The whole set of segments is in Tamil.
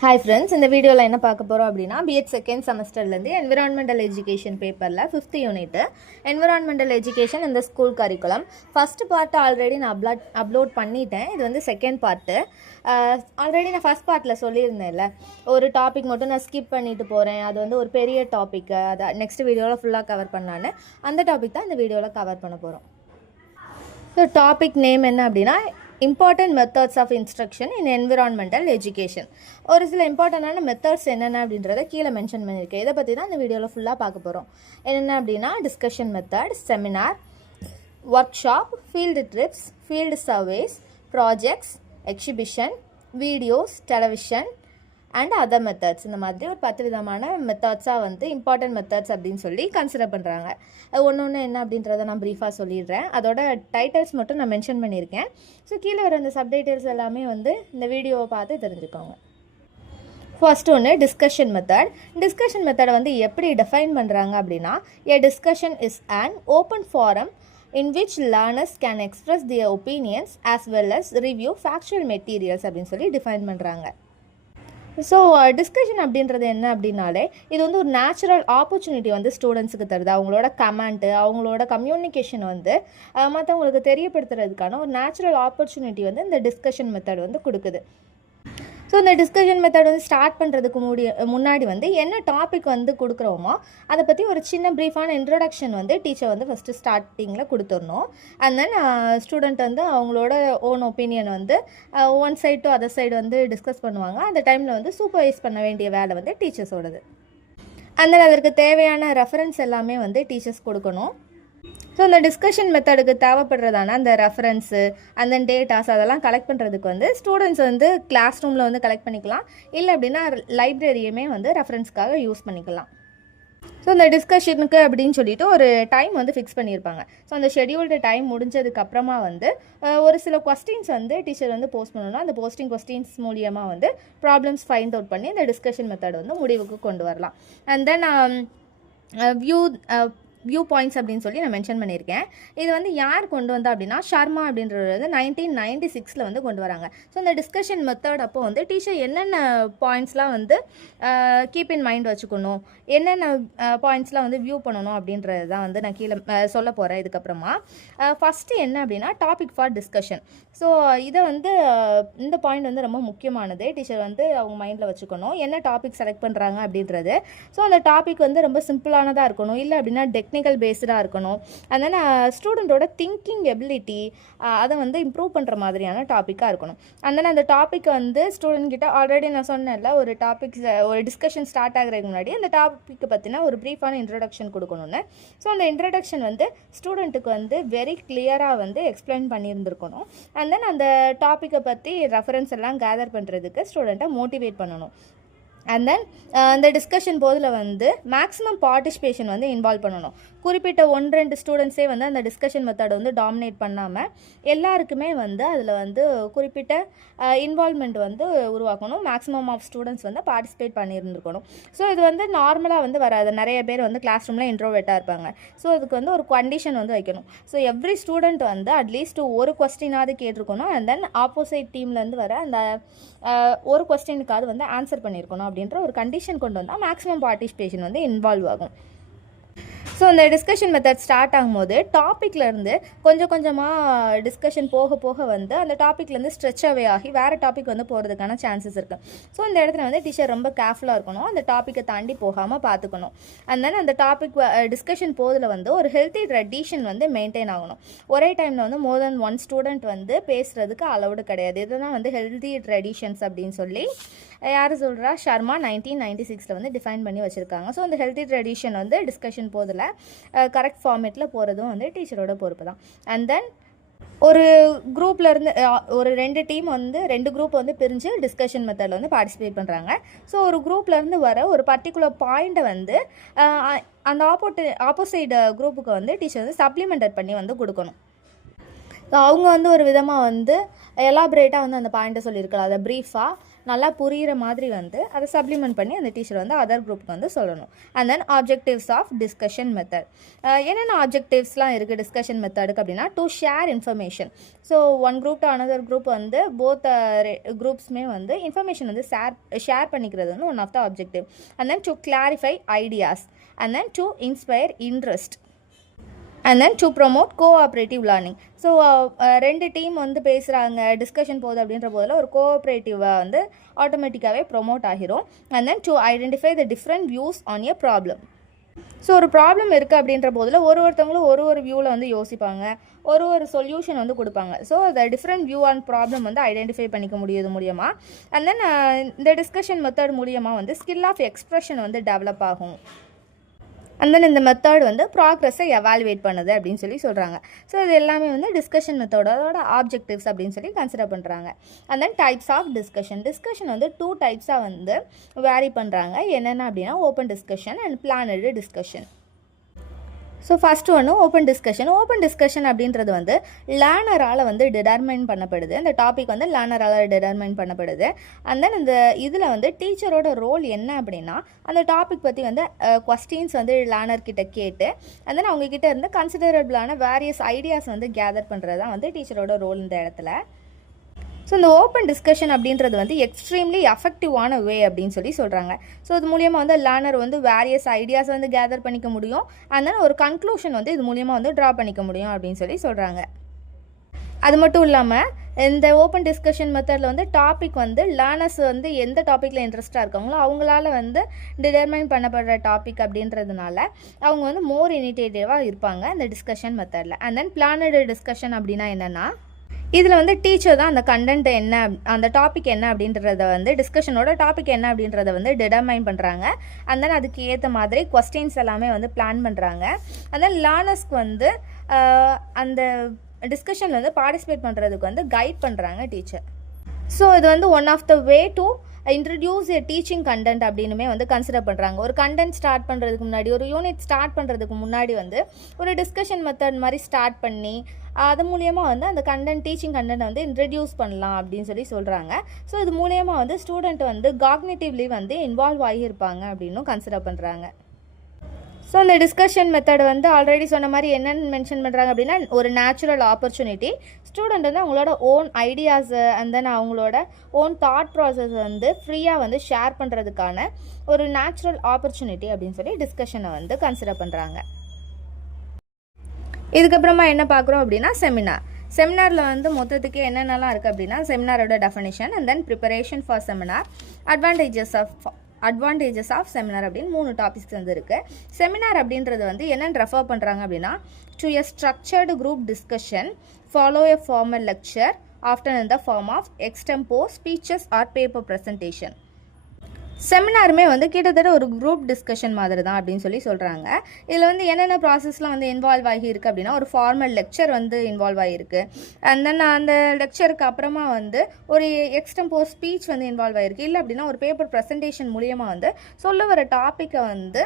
ஹாய் ஃப்ரெண்ட்ஸ், இந்த வீடியோவில் என்ன பார்க்க போகிறோம் அப்படின்னா பிஎட் செகண்ட் செமஸ்டர்லேருந்து என்விரான்மெண்டல் எஜுகேஷன் பேப்பரில் 5th யூனிட் என்விரான்மெண்டல் எஜுகேஷன் இந்த school curriculum first part already நான் அப்லோட் பண்ணிட்டேன். இது வந்து செகண்ட் பார்ட்டு. ஆல்ரெடி நான் ஃபஸ்ட் பார்ட்டில் சொல்லியிருந்தேன்ல, ஒரு டாபிக் மட்டும் நான் ஸ்கிப் பண்ணிட்டு போகிறேன், அது வந்து ஒரு பெரிய டாப்பிக்கு, அதை நெக்ஸ்ட் வீடியோவில் ஃபுல்லாக கவர் பண்ணலான்னு. அந்த டாபிக் தான் இந்த வீடியோவில் கவர் பண்ண போகிறோம். ஸோ டாபிக் நேம் என்ன அப்படின்னா important methods of instruction in environmental education. ஒரு சில இம்பார்ட்டண்டான மெத்தட்ஸ் என்னென்ன அப்படின்றத கீழே மென்ஷன் பண்ணியிருக்கேன். இதை பற்றி தான் இந்த வீடியோவில் ஃபுல்லாக பார்க்க போகிறோம். என்னென்ன அப்படின்னா discussion method, seminar, workshop, field trips, field surveys, projects, exhibition, videos, television and other methods. இந்த மாதிரி ஒரு 10 விதமான மெத்தட்ஸாக வந்து இம்பார்ட்டன்ட் மெத்தட்ஸ் அப்படின்னு சொல்லி கன்சிடர் பண்ணுறாங்க. ஒன்று ஒன்று என்ன அப்படின்றத நான் ப்ரீஃபாக சொல்லிடுறேன். அதோட டைட்டில்ஸ் மட்டும் நான் மென்ஷன் பண்ணியிருக்கேன். ஸோ கீழே வர இந்த சப்டைட்டில்ஸ் எல்லாமே வந்து இந்த வீடியோவை பார்த்து தெரிஞ்சுக்கோங்க. ஃபர்ஸ்ட் ஒன்று டிஸ்கஷன் மெத்தட். டிஸ்கஷன் மெத்தடை வந்து எப்படி டிஃபைன் பண்ணுறாங்க அப்படின்னா, a discussion is an open forum in which learners can express their opinions as well as review factual materials அப்படின்னு சொல்லி டிஃபைன் பண்ணுறாங்க. ஸோ டிஸ்கஷன் அப்படின்றது என்ன அப்படின்னாலே, இது வந்து ஒரு நேச்சுரல் ஆப்பர்ச்சுனிட்டி வந்து ஸ்டூடெண்ட்ஸுக்கு தருது. அவங்களோட கமெண்ட்டு, அவங்களோட கம்யூனிகேஷன் வந்து மற்றவங்களுக்கு தெரியப்படுத்துறதுக்கான ஒரு நேச்சுரல் ஆப்பர்ச்சுனிட்டி வந்து இந்த டிஸ்கஷன் மெத்தட் வந்து கொடுக்குது. ஸோ இந்த டிஸ்கஷன் மெத்தட் வந்து ஸ்டார்ட் பண்ணுறதுக்கு முன்னாடி வந்து என்ன டாபிக் வந்து கொடுக்குறோமோ அதை பற்றி ஒரு சின்ன ப்ரீஃபான இன்ட்ரொடக்ஷன் வந்து டீச்சர் வந்து ஃபஸ்ட்டு ஸ்டார்டிங்கில் கொடுத்துடணும். அண்ட் தென் ஸ்டூடெண்ட் வந்து அவங்களோட ஓன் ஒப்பீனியன் வந்து one side to other side வந்து டிஸ்கஸ் பண்ணுவாங்க. அந்த டைமில் வந்து சூப்பர்வைஸ் பண்ண வேண்டிய வேலை வந்து டீச்சர்ஸோடது. அண்ட் தென் அதற்கு தேவையான ரெஃபரன்ஸ் எல்லாமே வந்து டீச்சர்ஸ் கொடுக்கணும். ஸோ இந்த டிஸ்கஷன் மெத்தடுக்கு தேவைப்படுறதான அந்த ரெஃபரன்ஸு அந்த டேட்டாஸ் அதெல்லாம் கலெக்ட் பண்ணுறதுக்கு வந்து ஸ்டூடெண்ட்ஸ் வந்து கிளாஸ் ரூமில் வந்து கலெக்ட் பண்ணிக்கலாம். இல்லை அப்படின்னா லைப்ரரியுமே வந்து ரெஃபரன்ஸ்க்காக யூஸ் பண்ணிக்கலாம். ஸோ இந்த டிஸ்கஷனுக்கு அப்படின்னு சொல்லிட்டு ஒரு டைம் வந்து ஃபிக்ஸ் பண்ணியிருப்பாங்க. ஸோ அந்த ஷெடியூல்டு டைம் முடிஞ்சதுக்கப்புறமா வந்து ஒரு சில கொஸ்டின்ஸ் வந்து டீச்சர் வந்து போஸ்ட் பண்ணணும். அந்த போஸ்டிங் கொஸ்டின்ஸ் மூலியமாக வந்து ப்ராப்ளம்ஸ் ஃபைண்ட் அவுட் பண்ணி இந்த டிஸ்கஷன் மெத்தட் வந்து முடிவுக்கு கொண்டு வரலாம். அண்ட் தென் வியூ பாயிண்ட்ஸ் அப்படின்னு சொல்லி நான் மென்ஷன் பண்ணியிருக்கேன். இது வந்து யார் கொண்டு வந்தா அப்படின்னா ஷர்மா அப்படின்றது வந்து 1996 வந்து கொண்டு வராங்க. ஸோ இந்த டிஸ்கஷன் மெத்தட் அப்போ வந்து டீச்சர் என்னென்ன பாயிண்ட்ஸ்லாம் வந்து கீப் இன் மைண்ட் வச்சுக்கணும், என்னென்ன பாயிண்ட்ஸ்லாம் வந்து வியூ பண்ணணும் அப்படின்றது தான் வந்து நான் கீழே சொல்ல போகிறேன். இதுக்கப்புறமா ஃபஸ்ட்டு என்ன அப்படின்னா டாபிக் ஃபார் டிஸ்கஷன். ஸோ இதை வந்து இந்த பாயிண்ட் வந்து ரொம்ப முக்கியமானது. டீச்சர் வந்து அவங்க மைண்டில் வச்சுக்கணும் என்ன டாபிக் செலக்ட் பண்ணுறாங்க அப்படின்றது. ஸோ அந்த டாபிக் வந்து ரொம்ப சிம்பிளானதாக இருக்கணும், இல்லை அப்படின்னா டெக்னிக்கல் பேஸ்டாக இருக்கணும். அதனால் ஸ்டூடெண்ட்டோட திங்கிங் எபிலிட்டி அதை வந்து இம்ப்ரூவ் பண்ணுற மாதிரியான டாப்பிக்காக இருக்கணும். அதனால் அந்த டாப்பிக்கை வந்து ஸ்டூடெண்ட் கிட்ட ஆல்ரெடி நான் சொன்னேன்ல, ஒரு டிஸ்கஷன் ஸ்டார்ட் ஆகிறதுக்கு முன்னாடி அந்த டாப்பிக்கை பற்றினா ஒரு ப்ரீஃபான இன்ட்ரடக்ஷன் கொடுக்கணும்னு. ஸோ அந்த இன்ட்ரடக்ஷன் வந்து ஸ்டூடெண்ட்டுக்கு வந்து வெரி கிளியராக வந்து எக்ஸ்பிளைன் பண்ணியிருந்துருக்கணும். அண்ட் தென் அந்த டாப்பிக்கை பற்றி ரெஃபரன்ஸ் எல்லாம் கேதர் பண்ணுறதுக்கு ஸ்டூடெண்ட்டை மோட்டிவேட் பண்ணணும். அண்ட் தென் இந்த டிஸ்கஷன் போதில் வந்து மேக்ஸிமம் பார்ட்டிசிபேஷன் வந்து இன்வால்வ் பண்ணணும். குறிப்பிட்ட 1-2 ஸ்டூடெண்ட்ஸே வந்து அந்த டிஸ்கஷன் மெத்தடை வந்து டாமினேட் பண்ணாமல் எல்லாருக்குமே வந்து அதில் வந்து குறிப்பிட்ட இன்வால்வ்மெண்ட் வந்து உருவாக்கணும். மேக்ஸிமம் ஆஃப் ஸ்டூடெண்ட்ஸ் வந்து பார்ட்டிசிபேட் பண்ணியிருந்துருக்கணும். ஸோ இது வந்து நார்மலாக வந்து வராது. நிறைய பேர் வந்து கிளாஸ் ரூமில் இன்ட்ரோவேட்டாக இருப்பாங்க. ஸோ அதுக்கு வந்து ஒரு கண்டிஷன் வந்து வைக்கணும். ஸோ எவ்ரி ஸ்டூடெண்ட் வந்து அட்லீஸ்ட் ஒரு கொஸ்டினாவது கேட்டிருக்கணும். அண்ட் தென் ஆப்போசிட் டீம்லேருந்து வர அந்த ஒரு கொஸ்டினுக்காவது வந்து ஆன்சர் பண்ணியிருக்கணும் அப்படின்ற ஒரு கண்டிஷன் கொண்டு வந்தால் மேக்ஸிமம் பார்ட்டிசிபேஷன் வந்து இன்வால்வ் ஆகும். ஸோ இந்த டிஸ்கஷன் மெத்தட் ஸ்டார்ட் ஆகும்போது டாப்பிக்லேருந்து கொஞ்சம் கொஞ்சமாக டிஸ்கஷன் போக போக வந்து அந்த டாப்பிக்லேருந்து ஸ்ட்ரெச் அவே ஆகி வேறு டாபிக் வந்து போகிறதுக்கான சான்சஸ் இருக்குது. ஸோ இந்த இடத்துல வந்து டீச்சர் ரொம்ப கேர்ஃபுல்லாக இருக்கணும். அந்த டாப்பிக்கை தாண்டி போகாமல் பார்த்துக்கணும். அண்ட் தென் அந்த டாபிக் டிஸ்கஷன் போதில் வந்து ஒரு ஹெல்த்தி ட்ரெடிஷன் வந்து மெயின்டைன் ஆகணும். ஒரே டைமில் வந்து மோர் தென் 1 ஸ்டூடெண்ட் வந்து பேசுகிறதுக்கு அலவுடு கிடையாது. இதுதான் வந்து ஹெல்த்தி ட்ரெடிஷன்ஸ் அப்படின்னு சொல்லி யார் சொல்கிறா, ஷர்மா 1996 வந்து டிஃபைன் பண்ணி வச்சுருக்காங்க. ஸோ அந்த ஹெல்த்தி ட்ரெடிஷன் வந்து டிஸ்கஷன் போதில் கரெக்ட் ஃபார்மேட்டில் போகிறதும் வந்து டீச்சரோட பொறுப்பு தான். அண்ட் தென் ஒரு குரூப்லேருந்து ஒரு 2 டீம் வந்து 2 குரூப் வந்து பிரிஞ்சு டிஸ்கஷன் மெத்தடில் வந்து பார்ட்டிசிபேட் பண்ணுறாங்க. ஸோ ஒரு குரூப்லேருந்து வர ஒரு பர்டிகுலர் பாயிண்ட்டை வந்து அந்த ஆப்போசைட் குரூப்புக்கு வந்து டீச்சர் வந்து சப்ளிமெண்டட் பண்ணி வந்து கொடுக்கணும். ஸோ அவங்க வந்து ஒரு விதமாக வந்து எலாபரேட்டாக வந்து அந்த பாயிண்ட்டை சொல்லியிருக்கலாம், அதை ப்ரீஃபாக. நல்லா புரிகிற மாதிரி வந்து அதை சப்ளிமெண்ட் பண்ணி அந்த டீச்சர் வந்து அதர் குரூப்புக்கு வந்து சொல்லணும். And then objectives of discussion method. என்னென்ன ஆப்ஜெக்டிவ்ஸ்லாம் இருக்குது டிஸ்கஷன் மெத்தடுக்கு அப்படின்னா, to share information. So one group to another group வந்து போத் குரூப்ஸுமே வந்து இன்ஃபர்மேஷன் வந்து ஷேர் பண்ணிக்கிறது வந்து one of the objective. And then to clarify ideas. And then to inspire interest. And then to promote cooperative learning. So ரெண்டு டீம் வந்து பேசுகிறாங்க, டிஸ்கஷன் போகுது அப்படின்ற போதில் ஒரு கோஆப்ரேட்டிவாக வந்து ஆட்டோமேட்டிக்காகவே ப்ரொமோட் ஆகிரும். And then to identify the different views on a problem. So ஒரு ப்ராப்ளம் இருக்குது அப்படின்ற போதில் ஒருத்தவங்களும் ஒரு வியூவில் வந்து யோசிப்பாங்க, ஒரு சொல்யூஷன் வந்து கொடுப்பாங்க. ஸோ அந்த டிஃப்ரெண்ட் வியூ ஆன் ப்ராப்ளம் வந்து ஐடென்டிஃபை பண்ணிக்க முடியுது மூலியமாக. அண்ட் தென் இந்த டிஸ்கஷன் மெத்தட் மூலியமாக வந்து ஸ்கில் ஆஃப் எக்ஸ்ப்ரெஷன் வந்து டெவலப் ஆகும். அண்ட் தென் இந்த மெத்தட் வந்து ப்ராக்ரஸை எவாலுவேட் பண்ணுது அப்படின்னு சொல்லி சொல்கிறாங்க. ஸோ இது எல்லாமே வந்து டிஸ்கஷன் மெத்தடோட ஆப்ஜெக்டிவ்ஸ் அப்படின்னு சொல்லி கன்சிடர் பண்ணுறாங்க. And then types of discussion வந்து 2 டைப்ஸாக வந்து வேரி பண்ணுறாங்க. என்னென்ன அப்படின்னா open discussion and planned discussion. So first ஒன்று ஓப்பன் டிஸ்கஷன் அப்படின்றது வந்து லேர்னரால் வந்து டிட்டர்மைன் பண்ணப்படுது. அந்த டாபிக் வந்து லேர்னரால் டிட்டர்மைன் பண்ணப்படுது. அண்ட் தென் இந்த இதில் வந்து டீச்சரோட ரோல் என்ன அப்படின்னா, அந்த டாபிக் பற்றி வந்து கொஸ்டின்ஸ் வந்து லேர்னர்கிட்ட கேட்டு அண்ட் தென் அவங்கக்கிட்ட இருந்து கன்சிடரபிளான வேரியஸ் ஐடியாஸ் வந்து கேதர் பண்ணுறது தான் வந்து டீச்சரோட ரோல் இந்த இடத்துல. ஸோ இந்த ஓப்பன் டிஸ்கஷன் அப்படின்றது வந்து எக்ஸ்ட்ரீம்லி எஃபெக்டிவான வே அப்படின்னு சொல்லி சொல்கிறாங்க. ஸோ இது மூலியமாக வந்து லேர்னர் வந்து வேரியஸ் ஐடியாஸ் வந்து கேதர் பண்ணிக்க முடியும். அண்ட் தென் ஒரு கன்க்ளூஷன் வந்து இது மூலியமாக வந்து ட்ரா பண்ணிக்க முடியும் அப்படின்னு சொல்லி சொல்கிறாங்க. அது மட்டும் இல்லாமல் இந்த ஓப்பன் டிஸ்கஷன் மெத்தடில் வந்து டாபிக் வந்து லேர்னர்ஸ் வந்து எந்த டாப்பிக்கில் இன்ட்ரெஸ்ட்டாக இருக்காங்களோ அவங்களால வந்து டிட்டர்மைன் பண்ணப்படுற டாபிக் அப்படின்றதுனால அவங்க வந்து மோர் இனிஷியேட்டிவாக இருப்பாங்க இந்த டிஸ்கஷன் மெத்தடில். அண்ட் தென் பிளானடு டிஸ்கஷன் அப்படின்னா என்னென்னா, இதில் வந்து டீச்சர் தான் அந்த கண்டென்ட் என்ன, அந்த டாபிக் என்ன அப்படின்றத வந்து டிஸ்கஷனோட டாபிக் என்ன அப்படின்றத வந்து டிட்டர்மைன் பண்ணுறாங்க. அண்ட் தென் அதுக்கு ஏற்ற மாதிரி கொஸ்டின்ஸ் எல்லாமே வந்து பிளான் பண்ணுறாங்க. அண்ட் தென் லேர்னர்ஸ்க்கு வந்து அந்த டிஸ்கஷனில் வந்து பார்ட்டிசிபேட் பண்ணுறதுக்கு வந்து கைட் பண்ணுறாங்க டீச்சர். ஸோ இது வந்து one of the way to introduce a teaching content அப்படின்னுமே வந்து கன்சிடர் பண்ணுறாங்க. ஒரு கண்டென்ட் ஸ்டார்ட் பண்ணுறதுக்கு முன்னாடி, ஒரு யூனிட் ஸ்டார்ட் பண்ணுறதுக்கு முன்னாடி வந்து ஒரு டிஸ்கஷன் மெத்தட் மாதிரி ஸ்டார்ட் பண்ணி அது மூலியமாக வந்து அந்த டீச்சிங் கண்டென்ட் வந்து இன்ட்ரடியூஸ் பண்ணலாம் அப்படின்னு சொல்லி சொல்கிறாங்க. ஸோ இது மூலியமாக வந்து ஸ்டூடெண்ட் வந்து காக்னிட்டிவ்லி வந்து இன்வால்வ் ஆகியிருப்பாங்க அப்படின்னும் கன்சிடர் பண்ணுறாங்க. ஸோ இந்த டிஸ்கஷன் மெத்தட் வந்து ஆல்ரெடி சொன்ன மாதிரி என்னென்னு மென்ஷன் பண்ணுறாங்க அப்படின்னா, ஒரு நேச்சுரல் ஆப்பர்ச்சுனிட்டி. ஸ்டூடெண்ட் வந்து அவங்களோட ஓன் ஐடியாஸு அண்ட் தென் அவங்களோட ஓன் தாட் ப்ராசஸ் வந்து ஃப்ரீயாக வந்து ஷேர் பண்ணுறதுக்கான ஒரு நேச்சுரல் ஆப்பர்ச்சுனிட்டி அப்படின்னு சொல்லி டிஸ்கஷனை வந்து கன்சிடர் பண்ணுறாங்க. இதுக்கப்புறமா என்ன பார்க்குறோம் அப்படின்னா செமினாரில் வந்து மொத்தத்துக்கு என்னென்னலாம் இருக்குது அப்படின்னா, செமினாரோட definition and then preparation for seminar, advantages of seminar அப்படின்னு 3 டாபிக்ஸ் வந்து இருக்குது. செமினார் அப்படின்றது வந்து என்னென்னு ரெஃபர் பண்ணுறாங்க அப்படின்னா, to a structured group discussion follow a formal lecture often in the form of extempo speeches or paper presentation. செமினாருமே வந்து கிட்டத்தட்ட ஒரு குரூப் டிஸ்கஷன் மாதிரி தான் அப்படின்னு சொல்லி சொல்கிறாங்க. இதில் வந்து என்னென்ன ப்ராசஸ்லாம் வந்து இன்வால்வ் ஆகியிருக்கு அப்படின்னா, ஒரு ஃபார்மல் லெக்சர் வந்து இன்வால்வ் ஆகியிருக்கு. அண்ட் தென் அந்த லெக்சருக்கு அப்புறமா வந்து ஒரு எக்ஸ்டெம்போ ஸ்பீச் வந்து இன்வால்வ் ஆகிருக்கு. இல்லை அப்படின்னா ஒரு பேப்பர் ப்ரெசன்டேஷன் மூலியமாக வந்து சொல்ல வர டாப்பிக்கை வந்து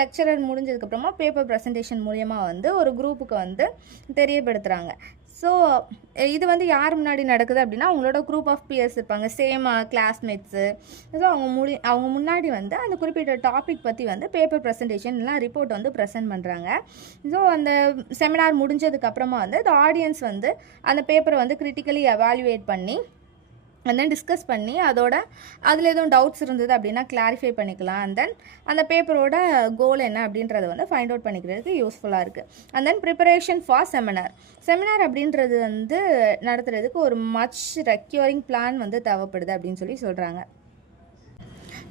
லெக்சரர் முடிஞ்சதுக்கப்புறமா பேப்பர் ப்ரெசன்டேஷன் மூலியமாக வந்து ஒரு குரூப்புக்கு வந்து தெரியப்படுத்துகிறாங்க. ஸோ இது வந்து யார் முன்னாடி நடக்குது அப்படின்னா, அவங்களோட குரூப் ஆஃப் பியர்ஸ் இருப்பாங்க, சேம் கிளாஸ்மேட்ஸு. ஸோ அவங்க முன்னாடி வந்து அந்த குறிப்பிட்ட டாபிக் பற்றி வந்து பேப்பர் ப்ரெசன்டேஷன் இல்லை ரிப்போர்ட் வந்து ப்ரெசென்ட் பண்ணுறாங்க. ஸோ அந்த செமினார் முடிஞ்சதுக்கப்புறமா வந்து அந்த ஆடியன்ஸ் வந்து அந்த பேப்பரை வந்து கிரிட்டிக்கலி எவாலுவேட் பண்ணி அண்ட் தென் டிஸ்கஸ் பண்ணி அதில் எதுவும் டவுட்ஸ் இருந்தது அப்படின்னா கிளாரிஃபை பண்ணிக்கலாம். அண்ட் தென் அந்த பேப்பரோட கோல் என்ன அப்படின்றத வந்து ஃபைண்ட் அவுட் பண்ணிக்கிறதுக்கு யூஸ்ஃபுல்லாக இருக்குது. And then preparation for seminar அப்படின்றது வந்து நடத்துறதுக்கு ஒரு மச் ரெக்யூரிங் பிளான் வந்து தேவைப்படுது அப்படின்னு சொல்லி சொல்கிறாங்க.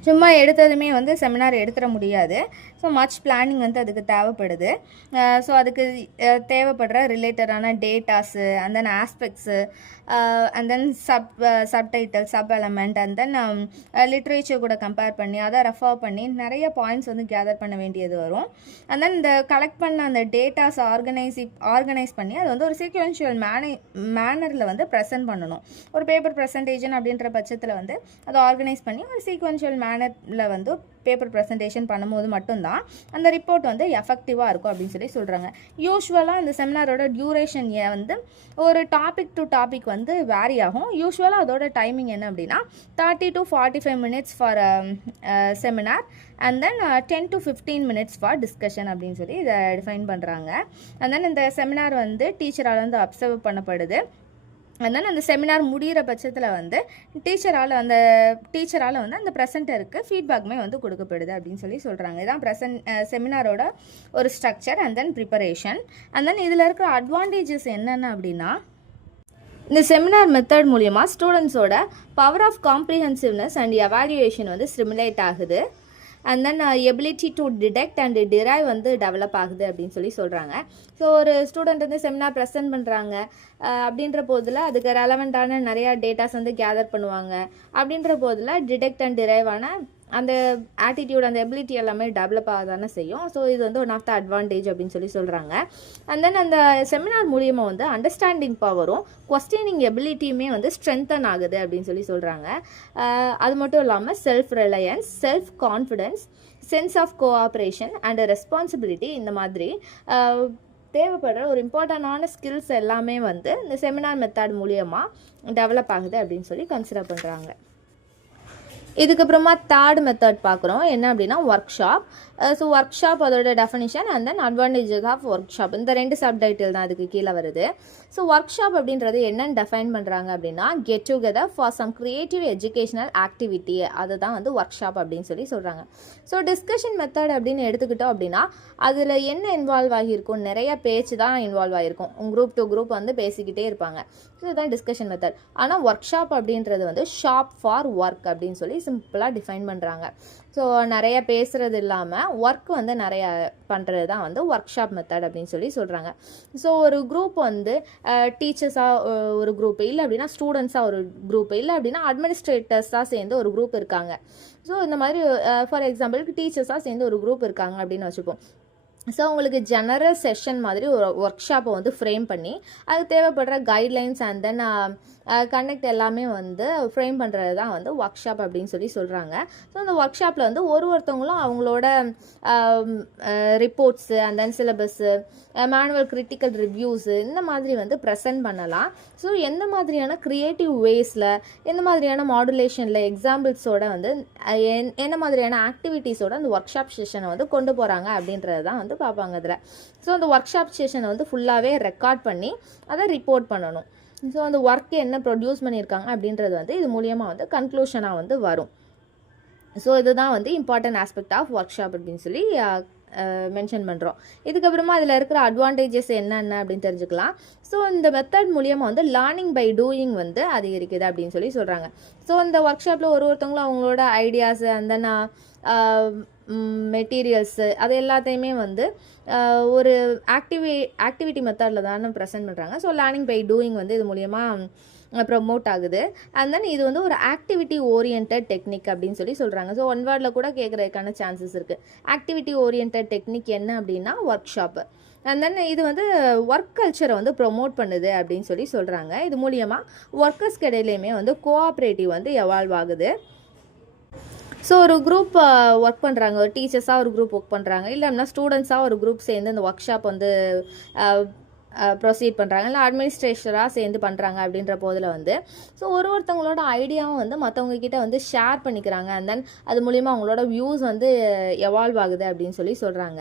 சும்மா எடுத்ததுமே வந்து செமினார் எடுத்துட முடியாது. ஸோ மச் பிளானிங் வந்து அதுக்கு தேவைப்படுது. ஸோ அதுக்கு தேவைப்படுற ரிலேட்டடான datas and then aspects and then subtitle sub element and then literature கூட கம்பேர் பண்ணி அதை ரெஃபர் பண்ணி நிறைய பாயிண்ட்ஸ் வந்து கேதர் பண்ண வேண்டியது வரும். அண்ட் தென் இந்த கலெக்ட் பண்ண அந்த டேட்டாஸ் ஆர்கனைஸ் பண்ணி அது வந்து ஒரு சீக்வென்ஷுவல் மேனரில் வந்து ப்ரெசென்ட் பண்ணணும். ஒரு பேப்பர் ப்ரெசன்டேஷன் அப்படின்ற பட்சத்தில் வந்து அதை ஆர்கனைஸ் பண்ணி ஒரு சீக்வென்ஷுவல் மேனரில் வந்து பேப்பர் ப்ரெசன்டேஷன் பண்ணும்போது மட்டும்தான் அந்த ரிப்போர்ட் வந்து எஃபெக்டிவாக இருக்கும் அப்படின்னு சொல்லி சொல்கிறாங்க. யூஸ்வலாக இந்த செமினாரோட டியூரேஷன் வந்து ஒரு டாபிக் டு டாபிக் வந்து வேரி ஆகும். யூஸ்வலாக அதோட டைமிங் என்ன அப்படின்னா 30 to 45 minutes for seminar and then 10 to 15 minutes for discussion அப்படின்னு சொல்லி இதை டிஃபைன் பண்ணுறாங்க. அண்ட் தென் இந்த செமினார் வந்து டீச்சரால் வந்து அப்சர்வ் பண்ணப்படுது. அதனால் அந்த செமினார் முடிகிற பட்சத்தில் வந்து டீச்சரால் வந்து அந்த ப்ரெசென்டருக்கு ஃபீட்பேக்குமே வந்து கொடுக்கப்படுது அப்படின்னு சொல்லி சொல்கிறாங்க. இதான் செமினாரோட ஒரு structure and then preparation. And then இதில் இருக்கிற அட்வான்டேஜஸ் என்னென்ன அப்படின்னா, இந்த செமினார் மெத்தட் மூலிமா ஸ்டூடெண்ட்ஸோட பவர் ஆஃப் காம்ப்ரிஹென்சிவ்னஸ் அண்ட் எவாலுவேஷன் வந்து ஸ்டிமுலேட் ஆகுது. And then ability to detect and drive வந்து டெவலப் ஆகுது அப்படின்னு சொல்லி சொல்கிறாங்க. ஸோ ஒரு ஸ்டூடெண்ட் வந்து செமினார் ப்ரெசென்ட் பண்ணுறாங்க அப்படின்ற போதில் அதுக்கு ரெலவெண்ட்டான நிறையா டேட்டாஸ் வந்து கேதர் பண்ணுவாங்க. அப்படின்ற போதில் டிடெக்ட் அண்ட் டிரைவான அந்த ஆட்டிடியூட் அந்த எபிலிட்டி எல்லாமே டெவலப் ஆக தானே செய்யும். ஸோ இது வந்து ஒன் ஆஃப் த அட்வான்டேஜ் அப்படின்னு சொல்லி சொல்கிறாங்க. அண்ட் தென் அந்த செமினார் மூலியமாக வந்து அண்டர்ஸ்டாண்டிங் பவரும் கொஸ்டினிங் எபிலிட்டியுமே வந்து ஸ்ட்ரென்தன் ஆகுது அப்படின்னு சொல்லி சொல்கிறாங்க. அது மட்டும் இல்லாமல் self reliance, self confidence, sense of cooperation and responsibility இந்த மாதிரி தேவைப்படுற ஒரு இம்பார்ட்டண்டான ஸ்கில்ஸ் எல்லாமே வந்து இந்த செமினார் மெத்தட் மூலியமாக டெவலப் ஆகுது அப்படின்னு சொல்லி கன்சிடர் பண்ணுறாங்க. இதுக்கப்புறமா தேர்ட் மெத்தட் பார்க்குறோம். என்ன அப்படின்னா workshop. So workshop அதோட definition and then advantages of workshop, இந்த 2 சப்டைட்டில் தான் அதுக்கு கீழே வருது. ஸோ ஒர்க் ஷாப் அப்படின்றது என்னென்னு டெஃபைன் பண்ணுறாங்க அப்படின்னா, get together for some creative educational activity, அதுதான் வந்து ஒர்க் ஷாப் அப்படின்னு சொல்லி சொல்கிறாங்க. ஸோ டிஸ்கஷன் மெத்தட் அப்படின்னு எடுத்துக்கிட்டோம் அப்படின்னா அதில் என்ன இன்வால்வ் ஆகியிருக்கும், நிறைய பேச்சு தான் இன்வால்வ் ஆகிருக்கும். குரூப் டு குரூப் வந்து பேசிக்கிட்டே இருப்பாங்க. ஸோ இதுதான் டிஸ்கஷன் மெத்தட். ஆனால் ஒர்க் ஷாப் அப்படின்றது வந்து ஷாப் ஃபார் ஒர்க் அப்படின்னு சொல்லி சிம்பிளாக டிஃபைன் பண்ணுறாங்க. ஸோ நிறைய பேசுகிறது இல்லாமல் ஒர்க் வந்து நிறைய பண்ணுறது தான் வந்து ஒர்க் ஷாப் மெத்தட் அப்படின்னு சொல்லி சொல்கிறாங்க. ஸோ ஒரு குரூப் வந்து டீச்சர்ஸாக ஒரு குரூப், இல்லை அப்படின்னா ஸ்டூடெண்ட்ஸாக ஒரு குரூப், இல்லை அப்படின்னா அட்மினிஸ்ட்ரேட்டர்ஸாக சேர்ந்து ஒரு குரூப் இருக்காங்க. ஸோ இந்த மாதிரி ஃபார் எக்ஸாம்பிளுக்கு டீச்சர்ஸாக சேர்ந்து ஒரு குரூப் இருக்காங்க அப்படின்னு வச்சுப்போம். ஸோ உங்களுக்கு ஜெனரல் செஷன் மாதிரி ஒரு ஒர்க் ஷாப்பை வந்து ஃப்ரேம் பண்ணி அதுக்கு தேவைப்படுற கைட்லைன்ஸ் அண்ட் தென் கண்டக்ட் எல்லாமே வந்து ஃப்ரேம் பண்ணுறது தான் வந்து ஒர்க் ஷாப் அப்படின்னு சொல்லி சொல்கிறாங்க. ஸோ அந்த ஒர்க் ஷாப்பில் வந்து ஒருத்தவங்களும் அவங்களோட reports and then syllabus, manual critical reviews இந்த மாதிரி வந்து ப்ரெசென்ட் பண்ணலாம். ஸோ எந்த மாதிரியான க்ரியேட்டிவ் வேஸில், எந்த மாதிரியான மாடுலேஷனில், எக்ஸாம்பிள்ஸோட வந்து என்ன மாதிரியான ஆக்டிவிட்டீஸோட அந்த ஒர்க் ஷாப் செஷனை வந்து கொண்டு போகிறாங்க அப்படின்றது தான் வந்து பார்ப்பாங்க அதில். ஸோ அந்த ஒர்க் ஷாப் செஷனை வந்து ஃபுல்லாகவே ரெக்கார்ட் பண்ணி அதை ரிப்போர்ட் பண்ணணும். ஸோ அந்த ஒர்க்கு என்ன ப்ரொடியூஸ் பண்ணியிருக்காங்க அப்படின்றது வந்து இது மூலியமாக வந்து கன்க்ளூஷனாக வந்து வரும். ஸோ இதுதான் வந்து important aspect of workshop அப்படின்னு சொல்லி மென்ஷன் பண்ணுறோம். இதுக்கப்புறமா அதில் இருக்கிற அட்வான்டேஜஸ் என்னென்ன அப்படின்னு தெரிஞ்சுக்கலாம். ஸோ இந்த மெத்தட் மூலியமாக வந்து லேர்னிங் பை டூயிங் வந்து அதிகரிக்குது அப்படின்னு சொல்லி சொல்கிறாங்க. ஸோ இந்த ஒர்க் ஷாப்பில் ஒருத்தவங்களும் அவங்களோட ஐடியாஸு அந்த மெட்டீரியல்ஸு அது எல்லாத்தையுமே வந்து ஒரு ஆக்டிவிட்டி மெத்தடில் தானே ப்ரெசென்ட் பண்ணுறாங்க. ஸோ லேர்னிங் பை டூயிங் வந்து இது மூலியமாக ப்ரொமோட் ஆகுது. அண்ட் தென் இது வந்து ஒரு ஆக்டிவிட்டி ஓரியன்ட் டெக்னிக் அப்படின்னு சொல்லி சொல்கிறாங்க. ஸோ ஒன் வேர்டில் கூட கேட்குறதுக்கான சான்சஸ் இருக்குது. ஆக்டிவிட்டி ஓரியன்ட் டெக்னிக் என்ன அப்படின்னா ஒர்க் ஷாப்பு. அண்ட் தென் இது வந்து ஒர்க் கல்ச்சரை வந்து ப்ரொமோட் பண்ணுது அப்படின்னு சொல்லி சொல்கிறாங்க. இது மூலியமாக ஒர்க்கர்ஸ்க்கு இடையிலையுமே வந்து கோஆப்ரேட்டிவ் வந்து எவால்வ் ஆகுது. ஸோ ஒரு குரூப் ஒர்க் பண்ணுறாங்க, ஒரு டீச்சர்ஸாக ஒரு குரூப் ஒர்க் பண்ணுறாங்க, இல்லை அப்படின்னா ஸ்டூடெண்ட்ஸாக ஒரு குரூப் சேர்ந்து இந்த ஒர்க் ஷாப் வந்து ப்ரொசீட் பண்ணுறாங்க, இல்லை அட்மினிஸ்ட்ரேஷராக சேர்ந்து பண்ணுறாங்க அப்படின்ற போதில் வந்து ஸோ ஒருத்தவங்களோட ஐடியாவும் வந்து மற்றவங்க கிட்ட வந்து ஷேர் பண்ணிக்கிறாங்க. அண்ட் தென் அது மூலிமா அவங்களோட வியூஸ் வந்து எவால்வ் ஆகுது அப்படின்னு சொல்லி சொல்கிறாங்க.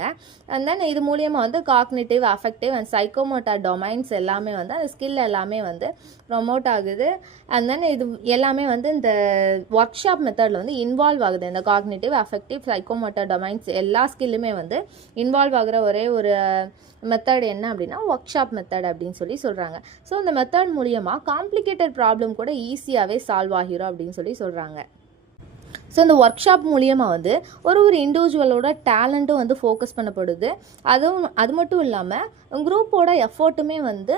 அண்ட் தென் இது மூலியமாக வந்து cognitive, affective and psychomotor domains எல்லாமே வந்து அந்த ஸ்கில் எல்லாமே வந்து ப்ரொமோட் ஆகுது. அண்ட் தென் இது எல்லாமே வந்து இந்த ஒர்க் ஷாப் மெத்தடில் வந்து இன்வால்வ் ஆகுது. இந்த காக்னிட்டிவ், அஃபெக்டிவ், சைக்கோமோட்டார் டொமைன்ஸ் எல்லா ஸ்கில்லுமே வந்து இன்வால்வ் ஆகிற ஒரே ஒரு மெத்தட் என்ன அப்படின்னா ஒர்க் ஷாப் மெத்தட் அப்படின்னு சொல்லி சொல்கிறாங்க. ஸோ இந்த மெத்தட் மூலியமாக காம்ப்ளிகேட்டட் ப்ராப்ளம் கூட ஈஸியாகவே சால்வ் ஆகிரும் அப்படின்னு சொல்லி சொல்கிறாங்க. ஸோ இந்த ஒர்க் ஷாப் மூலியமாக வந்து ஒரு இண்டிவிஜுவலோட டேலண்ட்டும் வந்து ஃபோக்கஸ் பண்ணப்படுது. அது மட்டும் இல்லாமல் குரூப்போட எஃபோர்ட்டுமே வந்து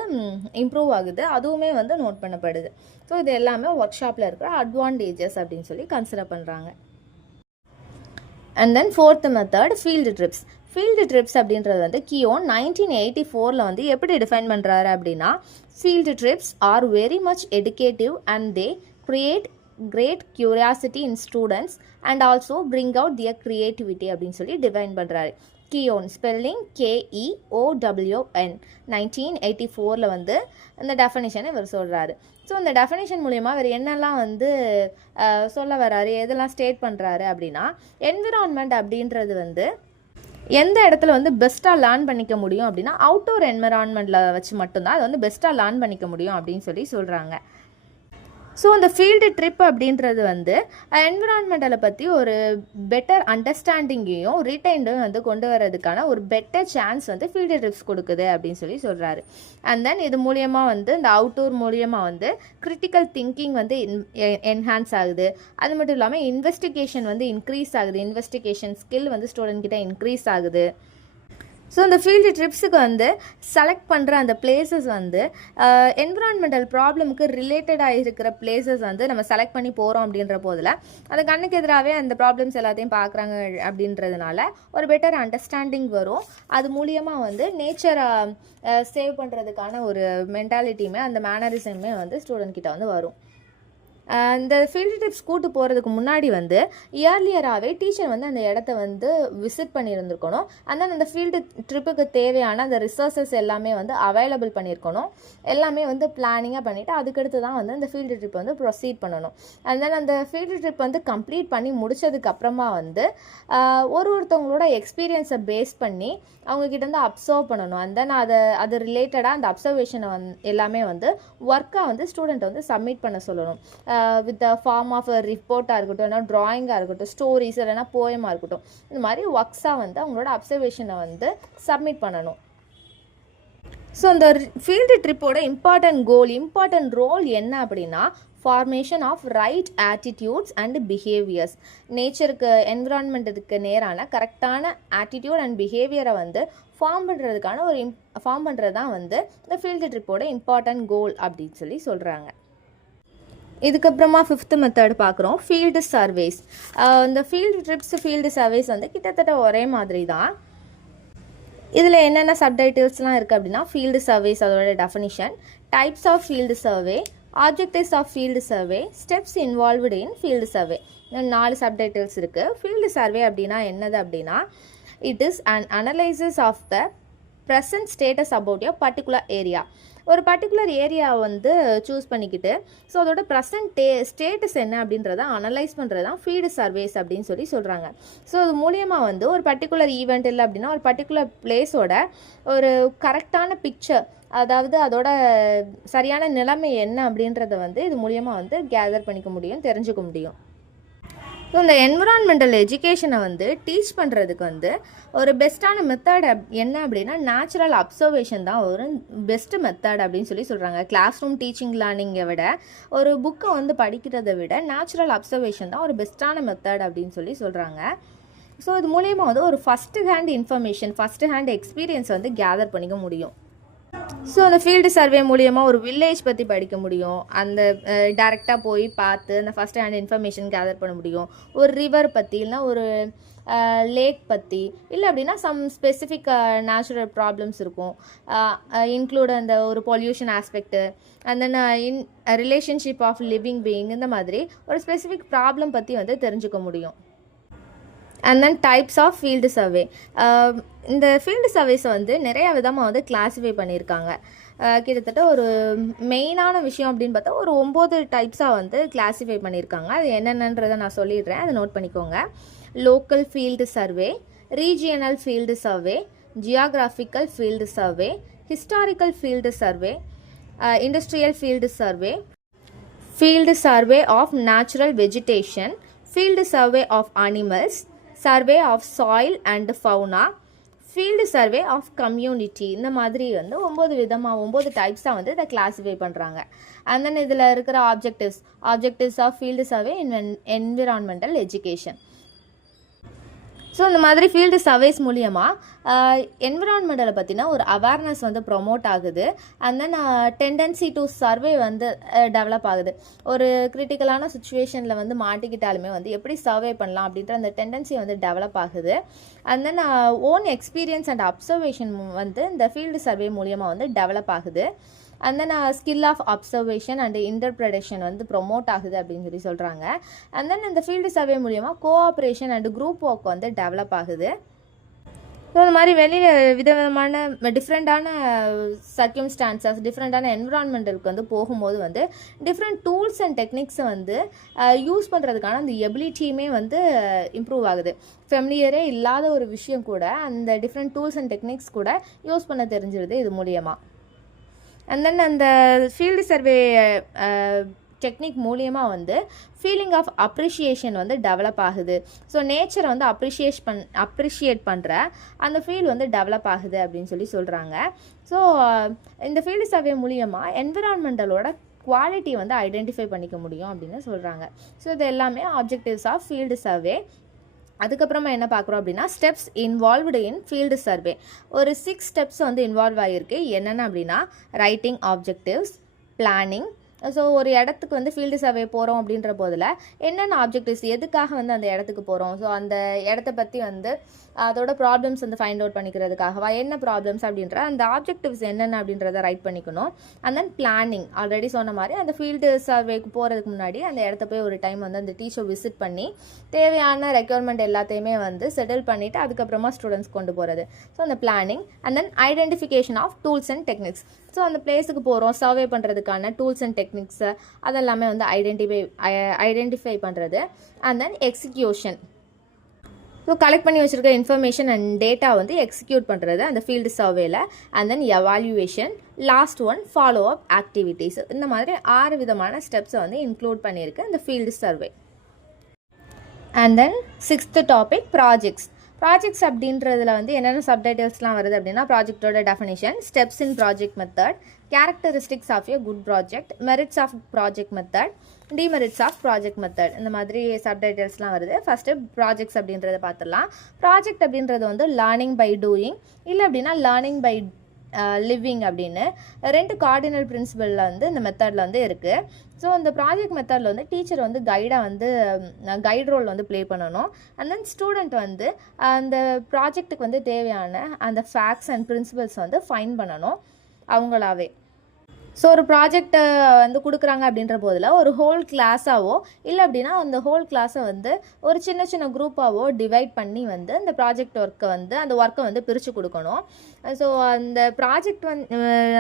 இம்ப்ரூவ் ஆகுது, அதுவுமே வந்து நோட் பண்ணப்படுது. ஸோ இது எல்லாமே ஒர்க் ஷாப்பில் இருக்கிற அட்வான்டேஜஸ் அப்படின்னு சொல்லி கன்சிடர் பண்ணுறாங்க. And then fourth method field trips. Field trips அப்படின்றது வந்து கியோன் 1984 வந்து எப்படி டிஃபைன் பண்ணுறாரு அப்படின்னா, field trips are very much educative and they create great curiosity in students and also bring out their creativity அப்படின்னு சொல்லி டிஃபைன் பண்ணுறாரு. கியோன் ஸ்பெல்லிங் KEOWN 1984 வந்து இந்த டெஃபனிஷனை இவர் சொல்கிறாரு. ஸோ இந்த டெஃபனிஷன் மூலயமா இவர் என்னெல்லாம் வந்து சொல்ல வர்றாரு, எதெல்லாம் ஸ்டேட் பண்ணுறாரு அப்படின்னா, என்விரான்மெண்ட் அப்படின்றது வந்து எந்த இடத்துல வந்து பெஸ்ட்டாக லேர்ன் பண்ணிக்க முடியும் அப்படின்னா அவுட்டோர் என்விரான்மெண்ட்டில் வச்சு மட்டும்தான் அதை வந்து பெஸ்ட்டாக லேர்ன் பண்ணிக்க முடியும் அப்படின்னு சொல்லி சொல்கிறாங்க. ஸோ இந்த ஃபீல்டு ட்ரிப் அப்படின்றது வந்து என்விரான்மெண்டலை பற்றி ஒரு பெட்டர் அண்டர்ஸ்டாண்டிங்கையும் ரீட்டைண்டும் வந்து கொண்டு வரதுக்கான ஒரு பெட்டர் சான்ஸ் வந்து ஃபீல்டு ட்ரிப்ஸ் கொடுக்குது அப்படின்னு சொல்லி சொல்கிறாரு. அண்ட் தென் இது மூலியமாக வந்து இந்த அவுட்டோர் மூலியமாக வந்து கிரிட்டிக்கல் திங்கிங் வந்து என்ஹான்ஸ் ஆகுது. அது மட்டும் இல்லாமல் இன்வெஸ்டிகேஷன் வந்து இன்க்ரீஸ் ஆகுது. இன்வெஸ்டிகேஷன் ஸ்கில் வந்து ஸ்டூடெண்ட் கிட்ட இன்க்ரீஸ் ஆகுது. ஸோ இந்த ஃபீல்டு ட்ரிப்ஸுக்கு வந்து செலக்ட் பண்ணுற அந்த பிளேசஸ் வந்து என்விரான்மெண்டல் ப்ராப்ளமுக்கு ரிலேட்டடாக இருக்கிற பிளேசஸ் வந்து நம்ம செலக்ட் பண்ணி போகிறோம் அப்படின்ற போதில் அது கண்ணுக்கு எதிராகவே அந்த ப்ராப்ளம்ஸ் எல்லாத்தையும் பார்க்குறாங்க அப்படின்றதுனால ஒரு பெட்டர் அண்டர்ஸ்டாண்டிங் வரும். அது மூலியமாக வந்து நேச்சரை சேவ் பண்ணுறதுக்கான ஒரு மென்டாலிட்டியுமே அந்த மேனரிசமே வந்து ஸ்டூடெண்ட் கிட்ட வந்து வரும். இந்த ஃபீல்டு ட்ரிப்ஸ் கூட்டு போகிறதுக்கு முன்னாடி வந்து இயர்லியராகவே டீச்சர் வந்து அந்த இடத்த வந்து விசிட் பண்ணியிருந்துருக்கணும். அண்ட் தென் அந்த ஃபீல்டு ட்ரிப்புக்கு தேவையான அந்த ரிசோர்ஸஸ் எல்லாமே வந்து அவைலபிள் பண்ணியிருக்கணும். எல்லாமே வந்து பிளானிங்காக பண்ணிவிட்டு அதுக்கடுத்து தான் வந்து அந்த ஃபீல்டு ட்ரிப் வந்து ப்ரொசீட் பண்ணணும். அண்ட் தென் அந்த ஃபீல்டு ட்ரிப் வந்து கம்ப்ளீட் பண்ணி முடித்ததுக்கப்புறமா வந்து ஒருத்தவங்களோட எக்ஸ்பீரியன்ஸை பேஸ் பண்ணி அவங்கக்கிட்ட வந்து அப்சர்வ் பண்ணணும். அண்ட் தென் அது ரிலேட்டடாக அந்த அப்சர்வேஷனை எல்லாமே வந்து ஒர்க்காக வந்து ஸ்டூடெண்ட் வந்து சப்மிட் பண்ண சொல்லணும். வித் த ஃபார்ம் ஆஃப் ரிப்போர்ட்டாக இருக்கட்டும், இல்லைனா ட்ராயிங்காக இருக்கட்டும், ஸ்டோரிஸ் இல்லைனா போயமாக இருக்கட்டும், இந்த மாதிரி ஒர்க்ஸாக வந்து அவங்களோட அப்சர்வேஷனை வந்து சப்மிட் பண்ணணும். ஸோ இந்த ஃபீல்டு ட்ரிப்போட இம்பார்ட்டன்ட் ரோல் என்ன அப்படின்னா formation of right attitudes and behaviours. நேச்சருக்கு என்விரான்மெண்ட்டுக்கு நேரான கரெக்டான ஆட்டிடியூட் அண்ட் பிஹேவியரை வந்து ஃபார்ம் பண்ணுறது தான் வந்து இந்த ஃபீல்டு ட்ரிப்போட இம்பார்ட்டன்ட் கோல் அப்படின்னு சொல்லி சொல்கிறாங்க. இதுக்கப்புறமா 5th மெத்தட் பார்க்குறோம், ஃபீல்டு சர்வேஸ். இந்த ஃபீல்டு ட்ரிப்ஸ் ஃபீல்டு சர்வேஸ் வந்து கிட்டத்தட்ட ஒரே மாதிரி தான். இதில் என்னென்ன சப்டைட்டில்ஸ்லாம் இருக்குது அப்படின்னா ஃபீல்டு சர்வேஸ், அதோட definition, types of field survey, objectives of field survey, steps involved in field survey. 4 subtitles இருக்குது. ஃபீல்டு சர்வே அப்படின்னா என்னது அப்படின்னா it is an analysis of the present status about a particular area. ஒரு பர்டிகுலர் ஏரியாவை வந்து சூஸ் பண்ணிக்கிட்டு ஸோ அதோட ப்ரெசன்ட் ஸ்டேட்டஸ் என்ன அப்படின்றத அனலைஸ் பண்ணுறது தான் ஃபீல்டு சர்வேஸ் அப்படின்னு சொல்லி சொல்கிறாங்க. ஸோ அது மூலியமாக வந்து ஒரு பர்டிகுலர் ஈவெண்ட் இல்லை அப்படின்னா ஒரு பர்டிகுலர் பிளேஸோட ஒரு கரெக்டான பிக்சர், அதாவது அதோட சரியான நிலைமை என்ன அப்படின்றத வந்து இது மூலியமாக வந்து கேதர் பண்ணிக்க முடியும், தெரிஞ்சுக்க முடியும். ஸோ இந்த என்விரான்மெண்டல் எஜுகேஷனை வந்து டீச் பண்ணுறதுக்கு வந்து ஒரு பெஸ்ட்டான மெத்தட் என்ன அப்படின்னா நேச்சுரல் அப்சர்வேஷன் தான் ஒரு பெஸ்ட்டு மெத்தட் அப்படின்னு சொல்லி சொல்கிறாங்க. கிளாஸ் ரூம் டீச்சிங் லேர்னிங்கை விட ஒரு புக்கை வந்து படிக்கிறதை விட நேச்சுரல் அப்சர்வேஷன் தான் ஒரு பெஸ்ட்டான மெத்தட் அப்படின்னு சொல்லி சொல்கிறாங்க. ஸோ இது மூலயமா வந்து ஒரு first hand information, first hand experience வந்து கேதர் பண்ணிக்க முடியும். ஸோ அந்த ஃபீல்டு சர்வே மூலியமாக ஒரு வில்லேஜ் பற்றி படிக்க முடியும். அந்த டைரெக்டாக போய் பார்த்து அந்த ஃபஸ்ட் ஹேண்ட் இன்ஃபர்மேஷன் கேதர் பண்ண முடியும். ஒரு ரிவர் பற்றி இல்லைனா ஒரு லேக் பற்றி இல்லை அப்படின்னா சம் ஸ்பெசிஃபிக் நேச்சுரல் ப்ராப்ளம்ஸ் இருக்கும், இன்க்ளூட் அந்த ஒரு pollution aspect, and then relationship of living being, இந்த மாதிரி ஒரு ஸ்பெசிஃபிக் ப்ராப்ளம் பற்றி வந்து தெரிஞ்சுக்க முடியும். And then types of field survey. இந்த ஃபீல்டு சர்வேஸை வந்து நிறைய விதமாக வந்து கிளாஸிஃபை பண்ணியிருக்காங்க. கிட்டத்தட்ட ஒரு மெயினான விஷயம் அப்படின்னு பார்த்தா ஒரு 9 டைப்ஸாக வந்து கிளாஸிஃபை பண்ணியிருக்காங்க. அது என்னென்னன்றதை நான் சொல்லிடுறேன், அதை நோட் பண்ணிக்கோங்க. Local field survey, regional field survey, geographical field survey, historical field survey, industrial field survey, field survey of natural vegetation, field survey of animals, survey of soil and fauna, field survey of community. இந்த மாதிரி வந்து 9 டைப்ஸாக வந்து இதை கிளாஸிஃபை பண்ணுறாங்க. அண்ட் தென் இதில் இருக்கிற objectives of field survey environmental education. So இந்த மாதிரி ஃபீல்டு சர்வேஸ் மூலியமாக என்விரான்மெண்டலை பற்றின ஒரு அவேர்னஸ் வந்து ப்ரொமோட் ஆகுது. And then tendency to survey வந்து டெவலப் ஆகுது. ஒரு கிரிட்டிக்கலான சுச்சுவேஷனில் வந்து மாட்டிக்கிட்டாலுமே வந்து எப்படி சர்வே பண்ணலாம் அப்படின்ற அந்த டெண்டன்சி வந்து டெவலப் ஆகுது. And then own experience and observation வந்து இந்த ஃபீல்டு சர்வே மூலியமாக வந்து டெவலப் ஆகுது. And then skill of observation and interpretation வந்து ப்ரொமோட் ஆகுது அப்படின்னு சொல்லி சொல்கிறாங்க. அண்ட் தென் இந்த ஃபீல்டு சர்வே மூலிமா கோஆப்ரேஷன் அண்ட் குரூப் ஒர்க் வந்து டெவலப் ஆகுது. ஸோ இந்த மாதிரி வெளியில் விதவிதமான டிஃப்ரெண்ட்டான சர்க்கியூம்ஸ்டான்சஸ் டிஃப்ரெண்ட்டான என்விரான்மெண்டலுக்கு வந்து போகும்போது வந்து டிஃப்ரெண்ட் டூல்ஸ் அண்ட் டெக்னிக்ஸை வந்து யூஸ் பண்ணுறதுக்கான அந்த எபிலிட்டியுமே வந்து இம்ப்ரூவ் ஆகுது. ஃபெமிலியரே இல்லாத ஒரு விஷயம் கூட அந்த டிஃப்ரெண்ட் டூல்ஸ் அண்ட் டெக்னிக்ஸ் கூட யூஸ் பண்ண தெரிஞ்சிருது இது மூலியமாக. அண்ட் தென் அந்த ஃபீல்டு சர்வே டெக்னிக் மூலியமாக வந்து ஃபீலிங் ஆஃப் அப்ரிஷியேஷன் வந்து டெவலப் ஆகுது. ஸோ நேச்சரை வந்து அப்ரிஷியேட் பண்ணுற அந்த ஃபீல் வந்து டெவலப் ஆகுது அப்படின்னு சொல்லி சொல்கிறாங்க. ஸோ இந்த ஃபீல்டு சர்வே மூலியமாக என்விரான்மெண்டலோட குவாலிட்டி வந்து ஐடென்டிஃபை பண்ணிக்க முடியும் அப்படின்னு சொல்கிறாங்க. ஸோ இது எல்லாமே ஆப்ஜெக்டிவ்ஸ் ஆஃப் ஃபீல்டு சர்வே. அதுக்கப்புறமா என்ன பார்க்குறோம் அப்படின்னா steps involved in field survey. ஒரு 6 ஸ்டெப்ஸ் வந்து இன்வால்வ் ஆகிருக்கு. என்னென்ன அப்படின்னா ரைட்டிங் ஆப்ஜெக்டிவ்ஸ், பிளானிங். ஸோ ஒரு இடத்துக்கு வந்து ஃபீல்டு சர்வே போகிறோம் அப்படின்ற போதில் என்னென்ன ஆப்ஜெக்டிவ்ஸ், எதுக்காக வந்து அந்த இடத்துக்கு போகிறோம், ஸோ அந்த இடத்த பற்றி வந்து அதோட ப்ராப்ளம்ஸ் வந்து ஃபைண்ட் அவுட் பண்ணிக்கிறதுக்காகவா, என்ன ப்ராப்ளம்ஸ் அப்படின்ற அந்த ஆப்ஜெக்டிவ்ஸ் என்னென்ன அப்படின்றத ரைட் பண்ணிக்கணும். அண்ட் தென் பிளானிங், ஆல்ரெடி சொன்ன மாதிரி அந்த ஃபீல்டு சர்வேக்கு போகிறதுக்கு முன்னாடி அந்த இடத்த போய் ஒரு டைம் வந்து அந்த டீச்சர் விசிட் பண்ணி தேவையான ரெக்யர்மெண்ட் எல்லாத்தையுமே வந்து செட்டில் பண்ணிவிட்டு அதுக்கப்புறமா ஸ்டூடெண்ட்ஸ் கொண்டு போகிறது. ஸோ அந்த planning. And then identification of tools and techniques. So அந்த பிளேஸுக்கு போகிறோம், சர்வே பண்ணுறதுக்கான டூல்ஸ் அண்ட் டெக்னிக்ஸு அதெல்லாமே வந்து ஐடென்டிஃபை பண்ணுறது. And then execution. So collect பண்ணி வச்சுருக்க இன்ஃபர்மேஷன் அண்ட் டேட்டா வந்து எக்ஸிக்யூட் பண்ணுறது அந்த ஃபீல்டு சர்வேல. And then evaluation, last one follow up activities. இந்த மாதிரி 6 விதமான ஸ்டெப்ஸை வந்து இன்க்ளூட் பண்ணியிருக்கு இந்த field survey. And then 6th topic projects. Projects அப்படின்றதுல வந்து என்னென்ன சப்டைட்டில்ஸ்லாம் வருது அப்படின்னா ப்ராஜெக்டோட definition, steps in project method, characteristics of a good project, merits of project method, demerits of project method. இந்த மாதிரி சப்டைட்டில்ஸ்லாம் வருது. ஃபஸ்ட்டு ப்ராஜெக்ட்ஸ் அப்படின்றத பார்த்துடலாம். ப்ராஜெக்ட் அப்படின்றது வந்து லேர்னிங் பை டூயிங், இல்லை அப்படின்னா லேர்னிங் பை லிவிங் அப்படின்னு 2 கார்டினல் பிரின்சிபலில் வந்து இந்த மெத்தடில் வந்து இருக்குது. ஸோ இந்த ப்ராஜெக்ட் மெத்தடில் வந்து டீச்சர் வந்து கைடாக வந்து கைட் ரோல் வந்து ப்ளே பண்ணணும். அண்ட் தென் ஸ்டூடெண்ட் வந்து அந்த ப்ராஜெக்ட்டுக்கு வந்து தேவையான அந்த ஃபேக்ட்ஸ் அண்ட் பிரின்சிபல்ஸ் வந்து ஃபைண்ட் பண்ணணும் அவங்களாவே. ஸோ ஒரு ப்ராஜெக்டை வந்து கொடுக்குறாங்க அப்படின்ற போதில் ஒரு ஹோல் கிளாஸாவோ இல்லை அப்படின்னா அந்த ஹோல் கிளாஸை வந்து ஒரு சின்ன சின்ன குரூப்பாவோ டிவைட் பண்ணி வந்து அந்த ப்ராஜெக்ட் அந்த ஒர்க்கை வந்து பிரித்து கொடுக்கணும். ஸோ அந்த ப்ராஜெக்ட்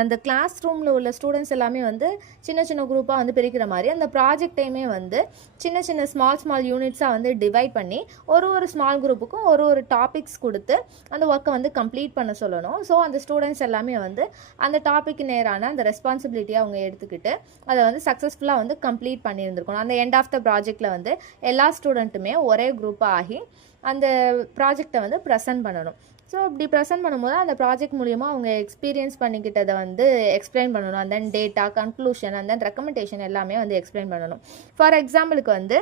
அந்த கிளாஸ் ரூமில் உள்ள ஸ்டூடெண்ட்ஸ் எல்லாமே வந்து சின்ன சின்ன குரூப்பாக வந்து பிரிக்கிற மாதிரி அந்த ப்ராஜெக்டையுமே வந்து சின்ன சின்ன ஸ்மால் யூனிட்ஸாக வந்து டிவைட் பண்ணி ஒரு ஸ்மால் குரூப்புக்கும் ஒரு டாபிக்ஸ் கொடுத்து அந்த ஒர்க்கை வந்து கம்ப்ளீட் பண்ண சொல்லணும். ஸோ அந்த ஸ்டூடெண்ட்ஸ் எல்லாமே வந்து அந்த டாபிக் நேரான அந்த ரெஸ்பான்சிபிலிட்டியை அவங்க எடுத்துக்கிட்டு அதை வந்து சக்ஸஸ்ஃபுல்லாக வந்து கம்ப்ளீட் பண்ணியிருந்துருக்கணும். அந்த எண்ட் ஆஃப் த ப்ராஜெக்டில் வந்து எல்லா ஸ்டூடெண்ட்டுமே ஒரே குரூப்பாக ஆகி அந்த ப்ராஜெக்டை வந்து ப்ரெசென்ட் பண்ணணும். ஸோ இப்படி ப்ரெசென்ட் பண்ணும்போது அந்த ப்ராஜெக்ட் மூலிமா அவங்க எக்ஸ்பீரியன்ஸ் பண்ணிக்கிட்டதை வந்து எக்ஸ்பிளைன் பண்ணணும். And then data, conclusion and then recommendation எல்லாமே வந்து எக்ஸ்பிளைன் பண்ணணும். ஃபார் எக்ஸாம்பிளுக்கு வந்து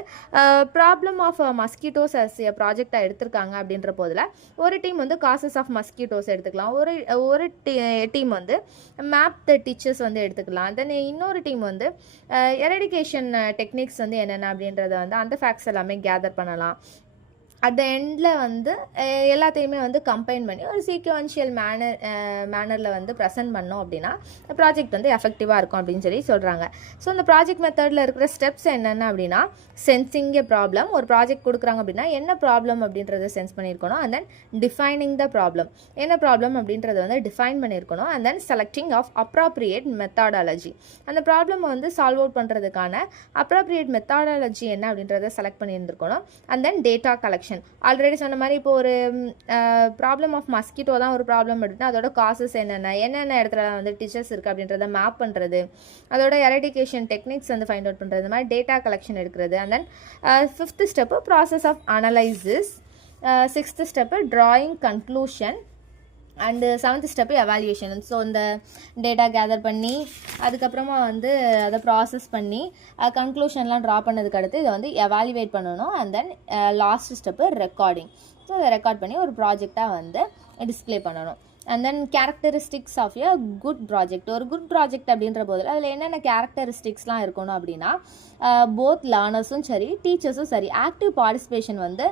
problem of mosquitoes as a ப்ராஜெக்டாக எடுத்திருக்காங்க அப்படின்ற போதில் ஒரு டீம் வந்து காசஸ் ஆஃப் மஸ்கிட்டோஸ் எடுத்துக்கலாம், ஒரு டீம் வந்து மேப் த டீச்சர்ஸ் வந்து எடுத்துக்கலாம். தென் இன்னொரு டீம் வந்து எரடிகேஷன் டெக்னிக்ஸ் வந்து என்னென்ன அப்படின்றத வந்து அந்த ஃபேக்ட்ஸ் எல்லாமே கேதர் பண்ணலாம். அட் த எண்டில் வந்து எல்லாத்தையுமே வந்து கம்பைன் பண்ணி ஒரு சீக்வன்ஷியல் மேனரில் வந்து ப்ரெசென்ட் பண்ணோம் அப்படின்னா ப்ராஜெக்ட் வந்து எஃபெக்டிவாக இருக்கும் அப்படின்னு சொல்லி சொல்கிறாங்க. ஸோ இந்த ப்ராஜெக்ட் மெத்தடில் இருக்கிற ஸ்டெப்ஸ் என்னென்ன அப்படின்னா சென்சிங் எ ப்ராப்ளம். ஒரு ப்ராஜெக்ட் கொடுக்குறாங்க அப்படின்னா என்ன ப்ராப்ளம் அப்படின்றத சென்ஸ் பண்ணியிருக்கணும். And then defining the problem, என்ன ப்ராப்ளம் அப்படின்றத வந்து டிஃபைன் பண்ணியிருக்கணும். And then selecting of appropriate methodology, அந்த ப்ராப்ளமை வந்து சால்வ் அவுட் பண்ணுறதுக்கான அப்ராப்ரியேட் மெத்தாடாலஜி என்ன அப்படின்றத செலக்ட் பண்ணியிருந்துருக்கணும். And then data collection, already சொன்ன மாதிரி இப்போ ஒரு ப்ராப்ளம் ஆஃப் மஸ்கிட்டோ தான் ஒரு ப்ராப்ளம் அப்படின்னா அதோட காசஸ் என்னென்ன இடத்துல வந்து டீச்சர்ஸ் இருக்குது அப்படின்றத மேப் பண்ணுறது, அதோட எரடிகேஷன் டெக்னிக்ஸ் வந்து ஃபைண்ட் அவுட் பண்ணுறது, இந்த மாதிரி டேட்டா கலெக்ஷன் எடுக்கிறது. And then 5th step process of analysis, 6th step drawing conclusion, and 7th step evaluation. So இந்த டேட்டா கேதர் பண்ணி அதுக்கப்புறமா வந்து அதை ப்ராசஸ் பண்ணி கன்க்ளூஷன்லாம் ட்ரா பண்ணதுக்கு அடுத்து இதை வந்து எவாலுவேட் பண்ணணும். And then last step recording. So அதை ரெக்கார்ட் பண்ணி ஒரு ப்ராஜெக்டாக வந்து டிஸ்பிளே பண்ணணும். And then characteristics of a good project. ஒரு குட் ப்ராஜெக்ட் அப்படின்ற போதில் அதில் என்னென்ன கேரக்டரிஸ்டிக்ஸ்லாம் இருக்கணும் அப்படின்னா போத் லேர்னர்ஸும் சரி டீச்சர்ஸும் சரி ஆக்டிவ் பார்ட்டிசிபேஷன் வந்து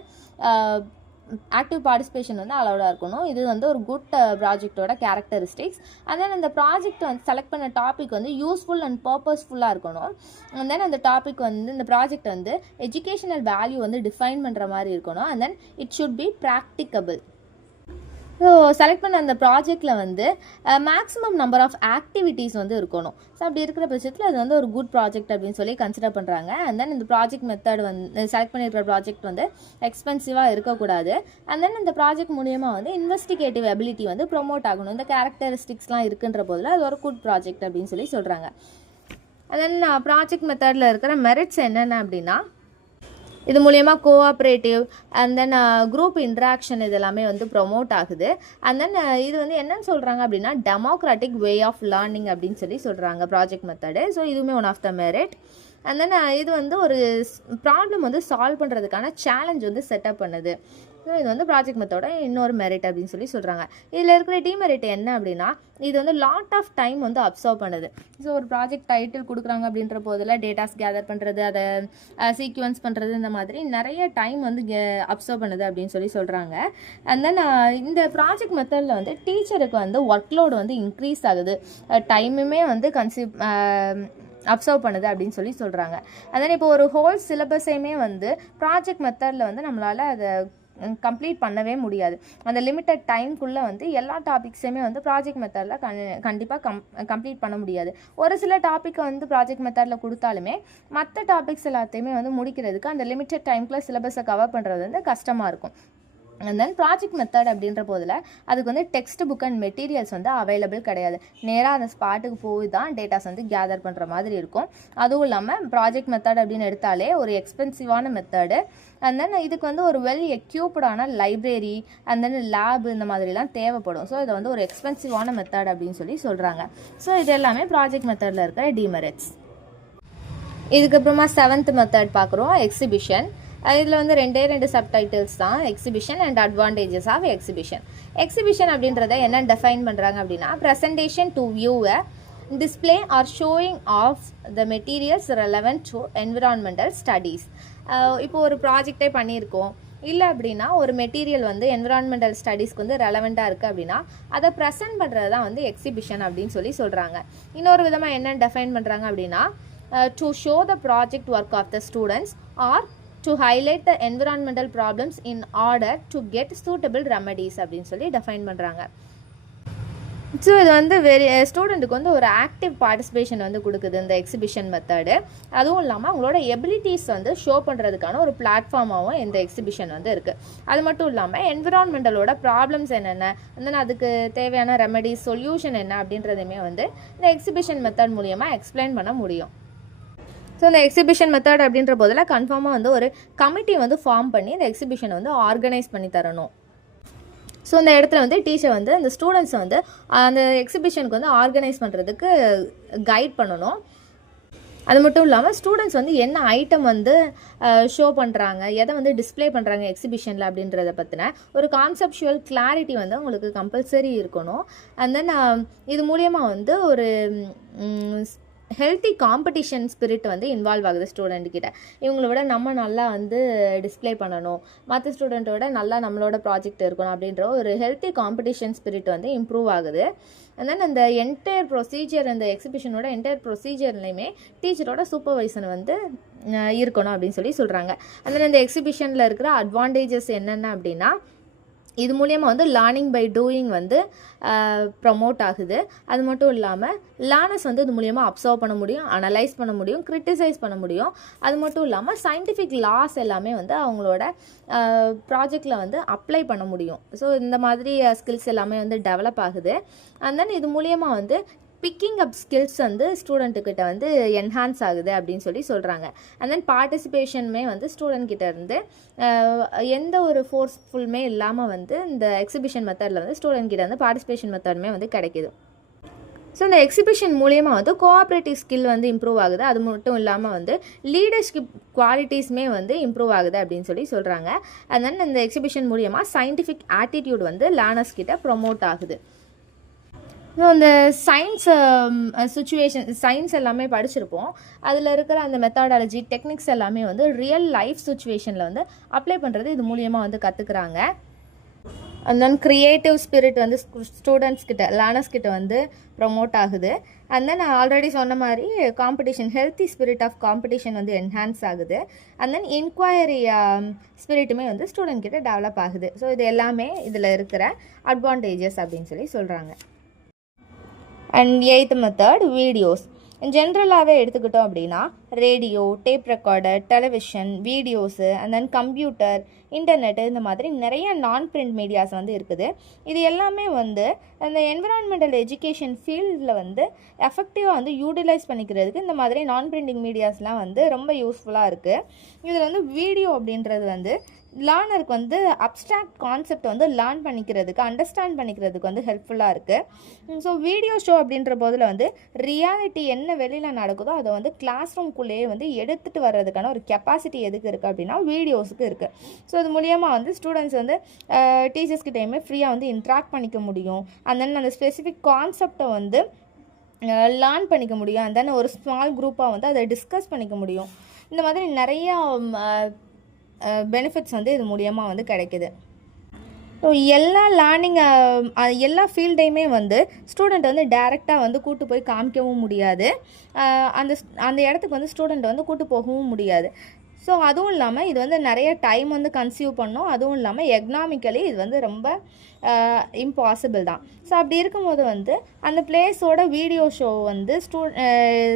ஆக்டிவ் பார்ட்டிசிபேஷன் வந்து அலௌடாக இருக்கணும். இது வந்து ஒரு குட் ப்ராஜெக்டோட கேரக்டரிஸ்டிக்ஸ். அண்ட் தென் அந்த ப்ராஜெக்ட் வந்து செலக்ட் பண்ண டாபிக் வந்து யூஸ்ஃபுல் அண்ட் பர்பஸ்ஃபுல்லாக இருக்கணும். அண்ட் தென் அந்த டாபிக் வந்து இந்த ப்ராஜெக்ட் வந்து எஜுகேஷனல் வேல்யூ வந்து டிஃபைன் பண்ணுற மாதிரி இருக்கணும். And then it should be practicable. So select பண்ண அந்த ப்ராஜெக்டில் வந்து மேக்ஸிமம் நம்பர் ஆஃப் ஆக்டிவிட்டீஸ் வந்து இருக்கணும். ஸோ அப்படி இருக்கிற பட்சத்தில் அது வந்து ஒரு குட் ப்ராஜெக்ட் அப்படின்னு சொல்லி கன்சிடர் பண்ணுறாங்க. அண்ட் தென் இந்த ப்ராஜெக்ட் மெத்தட் வந்து செலக்ட் பண்ணியிருக்கிற ப்ராஜெக்ட் வந்து எக்ஸ்பென்சிவாக இருக்கக்கூடாது. அண்ட் தென் இந்த ப்ராஜெக்ட் மூலியமாக வந்து இன்வெஸ்டிகேட்டிவ் எபிலிட்டி வந்து ப்ரொமோட் ஆகணும். இந்த கேரக்டரிஸ்டிக்ஸ்லாம் இருக்குன்ற போதில் அது ஒரு குட் ப்ராஜெக்ட் அப்படின்னு சொல்லி சொல்கிறாங்க. அண்ட் தென் ப்ராஜெக்ட் மெத்தடில் இருக்கிற மெரிட்ஸ் என்னென்ன அப்படின்னா, இது மூலியமாக cooperative and then group interaction இது எல்லாமே வந்து ப்ரொமோட் ஆகுது. அண்ட் தென் இது வந்து என்னன்னு சொல்கிறாங்க அப்படின்னா டெமோக்ராட்டிக் வே ஆஃப் லேர்னிங் அப்படின்னு சொல்லி சொல்கிறாங்க ப்ராஜெக்ட் மெத்தடு. ஸோ இதுவுமே one of the merit. And then இது வந்து ஒரு ப்ராப்ளம் வந்து சால்வ் பண்ணுறதுக்கான சேலஞ்ச் வந்து செட்டப் பண்ணுது. ஸோ இது வந்து ப்ராஜெக்ட் மெத்தோட இன்னொரு மெரிட் அப்படின்னு சொல்லி சொல்கிறாங்க. இதில் இருக்கிற டிமெரிட் என்ன அப்படின்னா, இது வந்து லாட் ஆஃப் டைம் வந்து அப்சர்வ் பண்ணுது. ஸோ ஒரு ப்ராஜெக்ட் டைட்டில் கொடுக்குறாங்க அப்படின்ற போதில் டேட்டாஸ் கேதர் பண்ணுறது, அதை சீக்வன்ஸ் பண்ணுறது, இந்த மாதிரி நிறைய டைம் வந்து அப்சர்வ் பண்ணுது அப்படின்னு சொல்லி சொல்கிறாங்க. அண்ட் தென் இந்த ப்ராஜெக்ட் மெத்தடில் வந்து டீச்சருக்கு வந்து ஒர்க் லோடு வந்து இன்க்ரீஸ் ஆகுது, டைமுமே வந்து அப்சர்வ் பண்ணுது அப்படின்னு சொல்லி சொல்கிறாங்க. அதனால் இப்போ ஒரு ஹோல் சிலபஸையுமே வந்து ப்ராஜெக்ட் மெத்தடில் வந்து நம்மளால் அதை கம்ப்ளீட் பண்ணவே முடியாது. அந்த லிமிட்டட் டைம்குள்ளே வந்து எல்லா டாபிக்ஸையுமே வந்து ப்ராஜெக்ட் மெத்தடில் கண்டிப்பாக கம்ப்ளீட் பண்ண முடியாது. ஒரு சில டாப்பிக்கை வந்து ப்ராஜெக்ட் மெத்தடில் கொடுத்தாலுமே மற்ற டாபிக்ஸ் எல்லாத்தையுமே வந்து முடிக்கிறதுக்கு அந்த லிமிட்டட் டைம்குள்ளே சிலபஸை கவர் பண்ணுறது வந்து கஷ்டமாக இருக்கும். அண்ட் தென் ப்ராஜெக்ட் மெத்தட் அப்படின்ற போதில் அதுக்கு வந்து டெக்ஸ்ட் புக் அண்ட் மெட்டீரியல்ஸ் வந்து அவைலபிள் கிடையாது. நேராக அந்த ஸ்பாட்டுக்கு போய் தான் டேட்டாஸ் வந்து கேதர் பண்ணுற மாதிரி இருக்கும். அதுவும் இல்லாமல் ப்ராஜெக்ட் மெத்தட் அப்படின்னு எடுத்தாலே ஒரு எக்ஸ்பென்சிவான மெத்தடு. அண்ட் தென் இதுக்கு வந்து ஒரு வெல் எக்யூப்டான லைப்ரரி அண்ட் தென் லேப் இந்த மாதிரிலாம் தேவைப்படும். ஸோ இதை வந்து ஒரு எக்ஸ்பென்சிவான மெத்தட் அப்படின்னு சொல்லி சொல்கிறாங்க. ஸோ இது எல்லாமே ப்ராஜெக்ட் மெத்தடில் இருக்கிற டிமெரிட்ஸ். இதுக்கப்புறமா 7th மெத்தட் பார்க்குறோம், எக்ஸிபிஷன். இதில் வந்து ரெண்டு சப்டைட்டில்ஸ் தான், exhibition and advantages of exhibition. Exhibition அப்படின்றத என்ன டிஃபைன் பண்ணுறாங்க அப்படின்னா, presentation to view a display or showing of the materials relevant to environmental studies. இப்போ ஒரு ப்ராஜெக்டே பண்ணியிருக்கோம், இல்லை அப்படின்னா ஒரு மெட்டீரியல் வந்து என்விரான்மெண்டல் ஸ்டடீஸ்க்கு வந்து ரெலவெண்ட்டாக இருக்குது அப்படின்னா அதை ப்ரெசென்ட் பண்ணுறது தான் வந்து எக்ஸிபிஷன் அப்படின்னு சொல்லி சொல்கிறாங்க. இன்னொரு விதமாக என்ன டிஃபைன் பண்ணுறாங்க அப்படின்னா, to show the project work of the students or to highlight the environmental problems in order to get suitable remedies அப்படின்னு சொல்லி டிஃபைன் பண்ணுறாங்க. ஸோ இது வந்து ஸ்டூடெண்ட்டுக்கு வந்து ஒரு ஆக்டிவ் பார்ட்டிசிபேஷன் வந்து கொடுக்குது இந்த எக்ஸிபிஷன் மெத்தடு. அதுவும் இல்லாமல் அவங்களோட எபிலிட்டிஸ் வந்து ஷோ பண்ணுறதுக்கான ஒரு பிளாட்ஃபார்மாகவும் இந்த எக்ஸிபிஷன் வந்து இருக்குது. அது மட்டும் இல்லாமல் என்விரான்மெண்டலோட ப்ராப்ளம்ஸ் என்னென்ன, தென் அதுக்கு தேவையான ரெமெடிஸ், சொல்யூஷன் என்ன அப்படின்றதையுமே வந்து இந்த எக்ஸிபிஷன் மெத்தட் மூலியமாக எக்ஸ்பிளைன் பண்ண முடியும். ஸோ இந்த எக்ஸிபிஷன் மெத்தட் அப்படின்ற போதில் கன்ஃபார்மாக வந்து ஒரு கமிட்டி வந்து ஃபார்ம் பண்ணி இந்த எக்ஸிபிஷனை வந்து ஆர்கனைஸ் பண்ணி தரணும். ஸோ இந்த இடத்துல வந்து டீச்சர் வந்து அந்த ஸ்டூடெண்ட்ஸை வந்து அந்த எக்ஸிபிஷனுக்கு வந்து ஆர்கனைஸ் பண்ணுறதுக்கு கைட் பண்ணணும். அது மட்டும் இல்லாமல் ஸ்டூடெண்ட்ஸ் வந்து என்ன ஐட்டம் வந்து ஷோ பண்ணுறாங்க, எதை வந்து டிஸ்பிளே பண்ணுறாங்க எக்ஸிபிஷனில் அப்படின்றத பற்றின ஒரு கான்செப்சுவல் கிளாரிட்டி வந்து உங்களுக்கு கம்பல்சரி இருக்கணும். அண்ட் தென் இது மூலியமாக வந்து ஒரு ஹெல்த்தி காம்படிஷன் ஸ்பிரிட் வந்து இன்வால்வ் ஆகுது ஸ்டூடெண்ட்கிட்ட. இவங்கள விட நம்ம நல்லா வந்து டிஸ்பிளே பண்ணணும், மற்ற ஸ்டூடெண்ட்டோட நல்லா நம்மளோட ப்ராஜெக்ட் இருக்கணும் அப்படின்ற ஒரு ஹெல்த்தி காம்படிஷன் ஸ்பிரிட் வந்து இம்ப்ரூவ் ஆகுது. அண்ட் தென் அந்த என்டையர் ப்ரொசீஜர், அந்த எக்ஸிபிஷனோட என்டையர் ப்ரொசீஜர்லையுமே டீச்சரோட சூப்பர்வைசன் வந்து இருக்கணும் அப்படின்னு சொல்லி சொல்கிறாங்க. அண்ட் தென் இந்த எக்ஸிபிஷனில் இருக்கிற அட்வான்டேஜஸ் என்னென்ன அப்படின்னா, இது மூலியமாக வந்து லேர்னிங் பை டூயிங் வந்து ப்ரமோட் ஆகுது. அது மட்டும் இல்லாமல் லேர்னர்ஸ் வந்து இது மூலியமாக அப்சர்வ் பண்ண முடியும், அனலைஸ் பண்ண முடியும், கிரிட்டிசைஸ் பண்ண முடியும். அது மட்டும் இல்லாமல் சயின்டிஃபிக் லாஸ் எல்லாமே வந்து அவங்களோட ப்ராஜெக்டில் வந்து அப்ளை பண்ண முடியும். ஸோ இந்த மாதிரி ஸ்கில்ஸ் எல்லாமே வந்து டெவலப் ஆகுது. அண்ட் தென் இது மூலியமாக வந்து பிக்கிங் அப் ஸ்கில்ஸ் வந்து ஸ்டூடெண்ட்டுக்கிட்ட வந்து என்ஹான்ஸ் ஆகுது அப்படின்னு சொல்லி சொல்கிறாங்க. அண்ட் தென் பார்ட்டிசிபேஷனுமே வந்து ஸ்டூடெண்ட் கிட்ட இருந்து எந்த ஒரு ஃபோர்ஸ்ஃபுல்மே இல்லாமல் வந்து இந்த எக்ஸிபிஷன் மெத்தடில் வந்து ஸ்டூடெண்ட் கிட்ட வந்து பார்ட்டிசிபேஷன் மெத்தடுமே வந்து கிடைக்கிது. ஸோ இந்த எக்ஸிபிஷன் மூலியமாக வந்து கோஆப்ரேட்டிவ் ஸ்கில் வந்து இம்ப்ரூவ் ஆகுது. அது மட்டும் இல்லாமல் வந்து லீடர்ஷிப் குவாலிட்டிஸுமே வந்து இம்ப்ரூவ் ஆகுது அப்படின்னு சொல்லி சொல்கிறாங்க. அண்ட் தென் இந்த எக்ஸிபிஷன் மூலியமாக சயின்டிஃபிக் ஆட்டிடியூட் வந்து லேர்னர்ஸ் கிட்ட ப்ரொமோட் ஆகுது. ஸோ அந்த சயின்ஸ் சுச்சுவேஷன் சயின்ஸ் எல்லாமே படிச்சிருப்போம். அதில் இருக்கிற அந்த மெத்தடாலஜி டெக்னிக்ஸ் எல்லாமே வந்து ரியல் லைஃப் சுச்சுவேஷனில் வந்து அப்ளை பண்ணுறது இது மூலியமாக வந்து கற்றுக்குறாங்க. அண்ட் தென் க்ரியேட்டிவ் ஸ்பிரிட் வந்து ஸ்டூடெண்ட்ஸ் கிட்ட லேர்னர்ஸ் கிட்ட வந்து ப்ரொமோட் ஆகுது. அண்ட் தென் நான் ஆல்ரெடி சொன்ன மாதிரி competition healthy spirit of competition வந்து என்ஹான்ஸ் ஆகுது. அண்ட் தென் இன்கொயரி ஸ்பிரிட்டுமே வந்து ஸ்டூடெண்ட் கிட்ட டெவலப் ஆகுது. ஸோ இது எல்லாமே இதில் இருக்கிற அட்வான்டேஜஸ் அப்படின்னு சொல்லி சொல்கிறாங்க. And 8th method videos. ஜென்ரலாகவே எடுத்துக்கிட்டோம் அப்படின்னா radio, tape recorder, television, videos and then computer, internet இந்த மாதிரி நிறைய நான் பிரிண்ட் மீடியாஸ் வந்து இருக்குது. இது எல்லாமே வந்து அந்த என்விரான்மெண்டல் எஜுகேஷன் ஃபீல்டில் வந்து எஃபெக்டிவாக வந்து யூட்டிலைஸ் பண்ணிக்கிறதுக்கு இந்த மாதிரி நான் பிரிண்டிங் மீடியாஸ்லாம் வந்து ரொம்ப யூஸ்ஃபுல்லாக இருக்குது. இதில் வந்து வீடியோ அப்படின்றது வந்து லேர்னருக்கு வந்து அப்ட்ராக்ட் கான்செப்ட் வந்து லேர்ன் பண்ணிக்கிறதுக்கு அண்டர்ஸ்டாண்ட் பண்ணிக்கிறதுக்கு வந்து ஹெல்ப்ஃபுல்லாக இருக்குது. ஸோ வீடியோ ஷோ அப்படின்ற போதில் வந்து ரியாலிட்டி என்ன வெளியில் நடக்குதோ அதை வந்து கிளாஸ் ரூம்குள்ளேயே வந்து எடுத்துகிட்டு வர்றதுக்கான ஒரு கெப்பாசிட்டி எதுக்கு இருக்குது அப்படின்னா வீடியோஸுக்கு இருக்குது. ஸோ அது மூலியமாக வந்து ஸ்டூடெண்ட்ஸ் வந்து டீச்சர்ஸ் கிட்டேயுமே ஃப்ரீயாக வந்து இன்ட்ராக்ட் பண்ணிக்க முடியும். அண்ட் தென் அந்த ஸ்பெசிஃபிக் கான்செப்டை வந்து லேர்ன் பண்ணிக்க முடியும். அண்ட் தென் ஒரு ஸ்மால் குரூப்பாக வந்து அதை டிஸ்கஸ் பண்ணிக்க முடியும். இந்த மாதிரி நிறையா பெனிஃபிட்ஸ் வந்து இது மூலியமாக வந்து கிடைக்குது. ஸோ எல்லா லேர்னிங் எல்லா ஃபீல்டையுமே வந்து ஸ்டூடெண்ட் வந்து டைரெக்டாக வந்து கூட்டு போய் காமிக்கவும் முடியாது. அந்த இடத்துக்கு வந்து ஸ்டூடெண்ட் வந்து கூட்டு போகவும் முடியாது. ஸோ அதுவும் இல்லாமல் இது வந்து நிறைய டைம் வந்து கன்சியூவ் பண்ணும். அதுவும் இல்லாமல் எக்கனாமிக்கலி இது வந்து ரொம்ப இம்பாசிபிள் தான். ஸோ அப்படி இருக்கும்போது வந்து அந்த பிளேஸோட வீடியோ ஷோ வந்து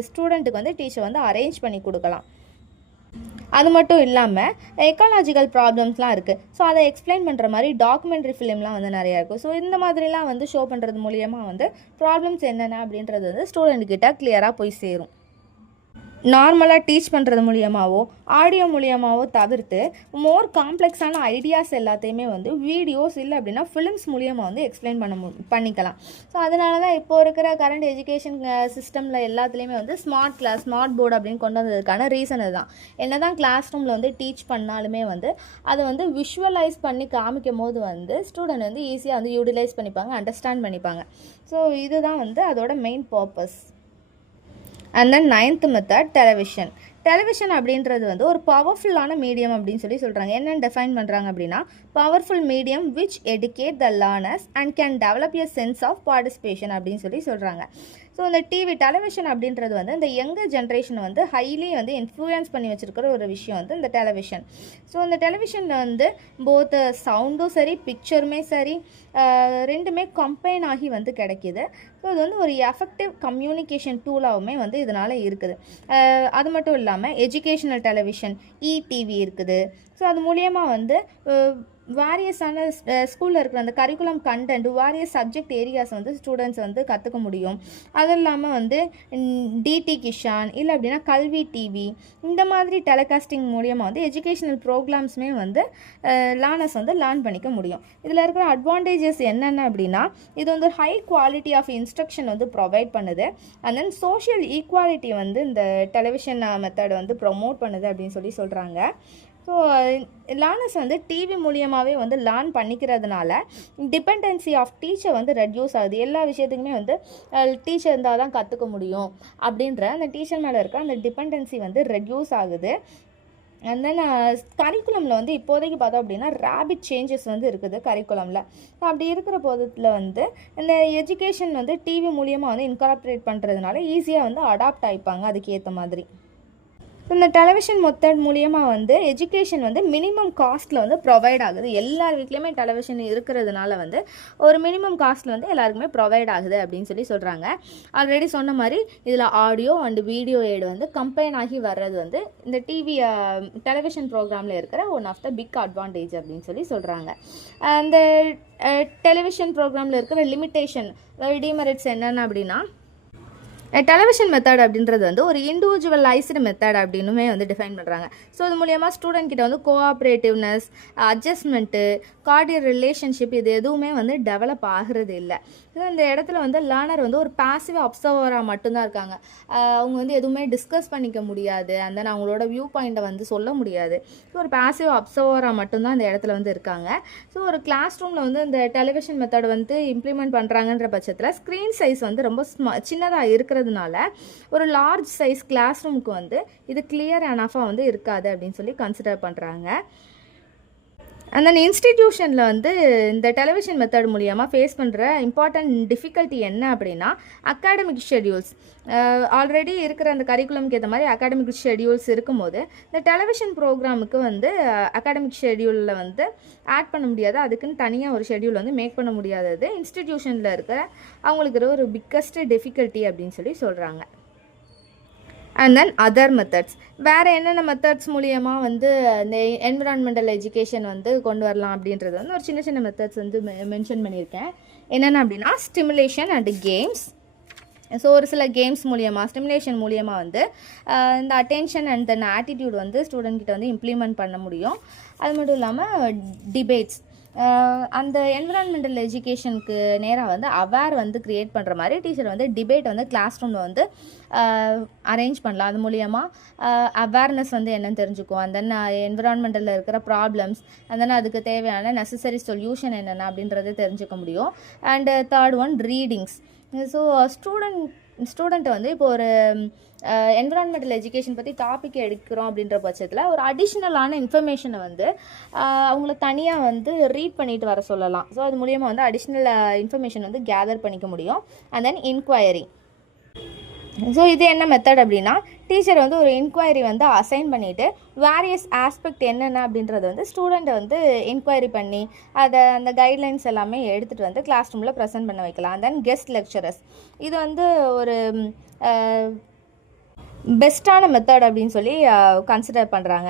ஸ்டூடெண்ட்டுக்கு வந்து டீச்சர் வந்து அரேஞ்ச் பண்ணி கொடுக்கலாம். அது மட்டும் இல்லாமல் எக்காலஜிக்கல் ப்ராப்ளம்ஸ்லாம் இருக்குது. ஸோ அதை எக்ஸ்பிளைன் பண்ணுற மாதிரி டாக்குமெண்ட்ரி ஃபிலிம்லாம் வந்து நிறையா இருக்கும். ஸோ இந்த மாதிரிலாம் வந்து ஷோ பண்ணுறது மூலியமாக வந்து ப்ராப்ளம்ஸ் என்னென்ன அப்படின்றது வந்து ஸ்டூடெண்ட்கிட்ட கிளியராக போய் சேரும். நார்மலாக டீச் பண்ணுறது மூலியமாகவோ ஆடியோ மூலியமாகவோ தவிர்த்து மோர் காம்ப்ளெக்ஸான ஐடியாஸ் எல்லாத்தையுமே வந்து வீடியோஸ் இல்லை அப்படின்னா ஃபிலிம்ஸ் மூலியமாக வந்து எக்ஸ்பிளைன் பண்ணிக்கலாம். ஸோ அதனால தான் இப்போ இருக்கிற கரண்ட் எஜுகேஷன் சிஸ்டமில் எல்லாத்துலேயுமே வந்து ஸ்மார்ட் கிளாஸ், ஸ்மார்ட் போர்டு அப்படின்னு கொண்டு வந்ததுக்கான ரீசன் இதுதான். என்ன தான் கிளாஸ் ரூமில் வந்து டீச் பண்ணாலுமே வந்து அதை வந்து விஷுவலைஸ் பண்ணி காமிக்கும் போது வந்து ஸ்டூடெண்ட் வந்து ஈஸியாக வந்து யூட்டிலைஸ் பண்ணிப்பாங்க, அண்டர்ஸ்டாண்ட் பண்ணிப்பாங்க. ஸோ இதுதான் வந்து அதோட main purpose. And then 9th method television அப்படின்றது வந்து ஒரு பவர்ஃபுல்லான மீடியம் அப்படின்னு சொல்கிறாங்க. என்னென்னு டிஃபைன் பண்ணுறாங்க அப்படின்னா powerful medium which educate the learners and can develop a sense of participation அப்படின்னு சொல்கிறாங்க. ஸோ இந்த டெலிவிஷன் அப்படின்றது வந்து இந்த யங்கர் ஜென்ரேஷனை வந்து ஹைலி வந்து இன்ஃப்ளூயன்ஸ் பண்ணி வச்சுருக்கிற ஒரு விஷயம் வந்து இந்த டெலிவிஷன். ஸோ இந்த டெலிவிஷனில் வந்து போத் சவுண்டும் சரி பிக்சருமே சரி ரெண்டுமே கம்பைன் ஆகி வந்து கிடைக்கிது. ஸோ இது வந்து ஒரு எஃபெக்டிவ் கம்யூனிகேஷன் டூலாகவுமே வந்து இதனால் இருக்குது. அது மட்டும் இல்லாமல் எஜுகேஷனல் டெலிவிஷன் இடிவி இருக்குது. ஸோ அது மூலியமாக வந்து வேரியஸான ஸ்கூலில் இருக்கிற அந்த curriculum content various subject areas வந்து ஸ்டூடெண்ட்ஸ் வந்து கற்றுக்க முடியும். அது இல்லாமல் வந்து டிடி கிஷான் இல்லை அப்படின்னா கல்வி டிவி இந்த மாதிரி டெலிகாஸ்டிங் மூலியமாக வந்து எஜுகேஷனல் ப்ரோக்ராம்ஸுமே வந்து லேர்னர்ஸ் வந்து லேர்ன் பண்ணிக்க முடியும். இதில் இருக்கிற அட்வான்டேஜஸ் என்னென்ன அப்படின்னா இது வந்து ஹை குவாலிட்டி ஆஃப் இன்ஸ்ட்ரக்ஷன் வந்து ப்ரொவைட் பண்ணுது. அண்ட் தென் சோஷியல் ஈக்குவாலிட்டி வந்து இந்த டெலிவிஷன் மெத்தட் வந்து ப்ரொமோட் பண்ணுது அப்படின்னு சொல்கிறாங்க. ஸோ லேர்னர்ஸ் வந்து டிவி மூலியமாகவே வந்து லேர்ன் பண்ணிக்கிறதுனால டிபெண்டன்சி ஆஃப் டீச்சர் வந்து ரெடியூஸ் ஆகுது. எல்லா விஷயத்துக்குமே வந்து டீச்சர் இருந்தால் தான் கற்றுக்க முடியும் அப்படின்ற அந்த டீச்சர் மேலே இருக்க அந்த டிபெண்டன்சி வந்து ரெடியூஸ் ஆகுது. அண்ட் தென் கரிக்குலமில் வந்து இப்போதைக்கு பார்த்தோம் அப்படின்னா ரேபிட் சேஞ்சஸ் வந்து இருக்குது கரிக்குலமில். அப்படி இருக்கிற போதில் வந்து இந்த எஜுகேஷன் வந்து டிவி மூலியமாக வந்து இன்கார்பரேட் பண்ணுறதுனால ஈஸியாக வந்து அடாப்ட் ஆகிப்பாங்க அதுக்கு ஏற்ற மாதிரி. இந்த டெலிவிஷன் மெத்தட் மூலியமாக வந்து எஜுகேஷன் வந்து மினிமம் காஸ்ட்டில் வந்து ப்ரொவைட் ஆகுது. எல்லார் வீட்லேயுமே டெலிவிஷன் இருக்கிறதுனால வந்து ஒரு மினிமம் காஸ்ட்டில் வந்து எல்லாருக்குமே ப்ரொவைட் ஆகுது அப்படின்னு சொல்கிறாங்க. ஆல்ரெடி சொன்ன மாதிரி இதில் ஆடியோ அண்ட் வீடியோ எய்டு வந்து கம்பைன் ஆகி வர்றது வந்து இந்த டெலிவிஷன் ப்ரோக்ராமில் இருக்கிற one of the big advantage அப்படின்னு சொல்கிறாங்க. அந்த டெலிவிஷன் ப்ரோக்ராமில் இருக்கிற லிமிட்டேஷன் டிமெரிட்ஸ் என்னென்ன அப்படின்னா டெலிவிஷன் மெத்தட் அப்படின்றது வந்து ஒரு இண்டிவிஜுவலைஸ்டு மெத்தட் அப்படின்னுமே வந்து டிஃபைன் பண்ணுறாங்க. ஸோ இது மூலியமாக ஸ்டூடெண்ட் கிட்ட வந்து கோஆப்ரேட்டிவ்னஸ், அட்ஜஸ்ட்மெண்ட்டு, கார்டியல் ரிலேஷன்ஷிப் இது எதுவுமே வந்து டெவலப் ஆகிறது இல்லை. இந்த இடத்துல வந்து லேர்னர் வந்து ஒரு பாசிவ் அப்சர்வராக மட்டும்தான் இருக்காங்க. அவங்க வந்து எதுவுமே டிஸ்கஸ் பண்ணிக்க முடியாது, அண்ட் தென் அவங்களோட வியூ பாயிண்ட்டை வந்து சொல்ல முடியாது. ஸோ ஒரு பாசிவ் அப்சர்வராக மட்டும்தான் இந்த இடத்துல வந்து இருக்காங்க. ஸோ ஒரு கிளாஸ் ரூமில் வந்து இந்த டெலிவிஷன் மெத்தட் வந்து இம்ப்ளிமெண்ட் பண்ணுறாங்கன்ற பட்சத்தில் ஸ்க்ரீன் சைஸ் வந்து ரொம்ப சின்னதாக இருக்கிறதுனால ஒரு லார்ஜ் சைஸ் கிளாஸ் ரூமுக்கு வந்து இது கிளியர் அனஃபாக வந்து இருக்காது அப்படின்னு சொல்லி கன்சிடர் பண்ணுறாங்க. அண்ட் தென் இன்ஸ்டிடியூஷனில் வந்து இந்த டெலிவிஷன் மெத்தட் மூலியமாக ஃபேஸ் பண்ணுற இம்பார்ட்டன்ட் டிஃபிகல்ட்டி என்ன அப்படின்னா அகாடமிக் ஷெடியூல்ஸ். ஆல்ரெடி இருக்கிற அந்த கரிக்குலம்க்கு ஏற்ற மாதிரி அகாடமிக் ஷெடியூல்ஸ் இருக்கும்போது இந்த டெலிவிஷன் ப்ரோக்ராமுக்கு வந்து அகாடமிக் ஷெடியூலில் வந்து ஆட் பண்ண முடியாது, அதுக்குன்னு தனியாக ஒரு ஷெடியூல் வந்து மேக் பண்ண முடியாதது இன்ஸ்டிடியூஷனில் இருக்கிற அவங்களுக்கு ஒரு பிக்கஸ்ட் டிஃபிகல்ட்டி அப்படின்னு சொல்லி சொல்கிறாங்க. அண்ட் தென் அதர் மெத்தட்ஸ், வேறு என்னென்ன மெத்தட்ஸ் மூலியமாக வந்து இந்த என்விரான்மெண்டல் எஜுகேஷன் வந்து கொண்டு வரலாம் அப்படின்றது வந்து ஒரு சின்ன சின்ன மெத்தட்ஸ் வந்து மென்ஷன் பண்ணியிருக்கேன். என்னென்ன அப்படின்னா ஸ்டிமுலேஷன் அண்டு கேம்ஸ். ஸோ ஒரு சில கேம்ஸ் மூலியமாக ஸ்டிமுலேஷன் மூலியமாக வந்து இந்த அட்டென்ஷன் அண்ட் தென் ஆட்டிடியூட் வந்து ஸ்டூடெண்ட் கிட்ட வந்து இம்ப்ளிமெண்ட் பண்ண முடியும். அது மட்டும் இல்லாமல் டிபேட்ஸ், அந்த என்விரான்மெண்டல் எஜுகேஷனுக்கு நேராக வந்து அவேர் வந்து க்ரியேட் பண்ணுற மாதிரி டீச்சர் வந்து டிபேட் வந்து கிளாஸ் ரூமில் வந்து அரேஞ்ச் பண்ணலாம். அது மூலியமாக அவேர்னஸ் வந்து என்னென்னு தெரிஞ்சுக்கும், அந்த என்விரான்மெண்டலில் இருக்கிற ப்ராப்ளம்ஸ், அந்த அதுக்கு தேவையான நெசசரி சொல்யூஷன் என்னென்ன அப்படின்றத தெரிஞ்சுக்க முடியும். And third one readings. So ஸ்டூடெண்ட்டை வந்து இப்போ ஒரு என்விரான்மெண்டல் எஜுகேஷன் பற்றி டாபிக் எடுக்கிறோம் அப்படின்ற பட்சத்தில் ஒரு அடிஷ்னலான இன்ஃபர்மேஷனை வந்து அவங்கள தனியாக வந்து ரீட் பண்ணிட்டு வர சொல்லலாம். ஸோ அது மூலியமாக வந்து அடிஷ்னல் இன்ஃபர்மேஷன் வந்து கேதர் பண்ணிக்க முடியும். And then inquiry. ஸோ இது என்ன மெத்தட் அப்படின்னா டீச்சர் வந்து ஒரு இன்கொயரி வந்து அசைன் பண்ணிவிட்டு வேரியஸ் ஆஸ்பெக்ட் என்னென்ன அப்படின்றத வந்து ஸ்டூடெண்ட்டை வந்து இன்கொயரி பண்ணி அதை அந்த கைட்லைன்ஸ் எல்லாமே எடுத்துகிட்டு வந்து கிளாஸ் ரூமில் ப்ரெசென்ட் பண்ண வைக்கலாம். அண்ட் தென் கெஸ்ட் லெக்சரர்ஸ், இது வந்து ஒரு பெஸ்ட்டான மெத்தட் அப்படின்னு சொல்லி கன்சிடர் பண்ணுறாங்க.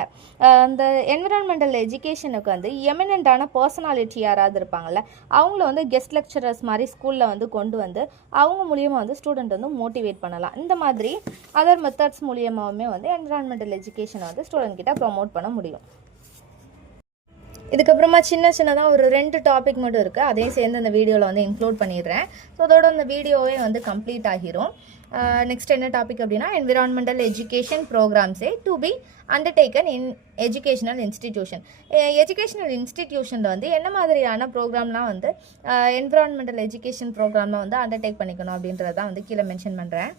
இந்த என்விரான்மெண்டல் எஜுகேஷனுக்கு வந்து எமினெண்ட்டான பர்சனாலிட்டி யாராவது இருப்பாங்கள்ல, அவங்கள வந்து கெஸ்ட் லெக்சரர்ஸ் மாதிரி ஸ்கூலில் வந்து கொண்டு வந்து அவங்க மூலியமாக வந்து ஸ்டூடெண்ட் வந்து மோட்டிவேட் பண்ணலாம். இந்த மாதிரி அதர் மெத்தட்ஸ் மூலியமாகவுமே வந்து என்விரான்மெண்டல் எஜுகேஷனை வந்து ஸ்டூடெண்ட் கிட்ட ப்ரொமோட் பண்ண முடியும். இதுக்கப்புறமா சின்னதாக ஒரு 2 டாபிக் மட்டும் இருக்குது, அதையும் சேர்ந்து அந்த வீடியோவில் வந்து இன்க்ளூட் பண்ணிடுறேன். ஸோ அதோட அந்த வீடியோவே வந்து கம்ப்ளீட் ஆகிரும். நெக்ஸ்ட் என்ன டாபிக் அப்படின்னா என்விரான்மெண்டல் எஜுகேஷன் ப்ரோக்ராம்ஸே to be undertaken in educational institution. Educational இன்ஸ்டிடியூஷனில் வந்து என்ன மாதிரியான ப்ரோக்ராம்லாம் வந்து என்விரான்மெண்டல் எஜுகேஷன் ப்ரோக்ராமில் வந்து அண்டர்டேக் பண்ணிக்கணும் அப்படின்றதான் வந்து கீழே மென்ஷன் பண்ணுறேன்.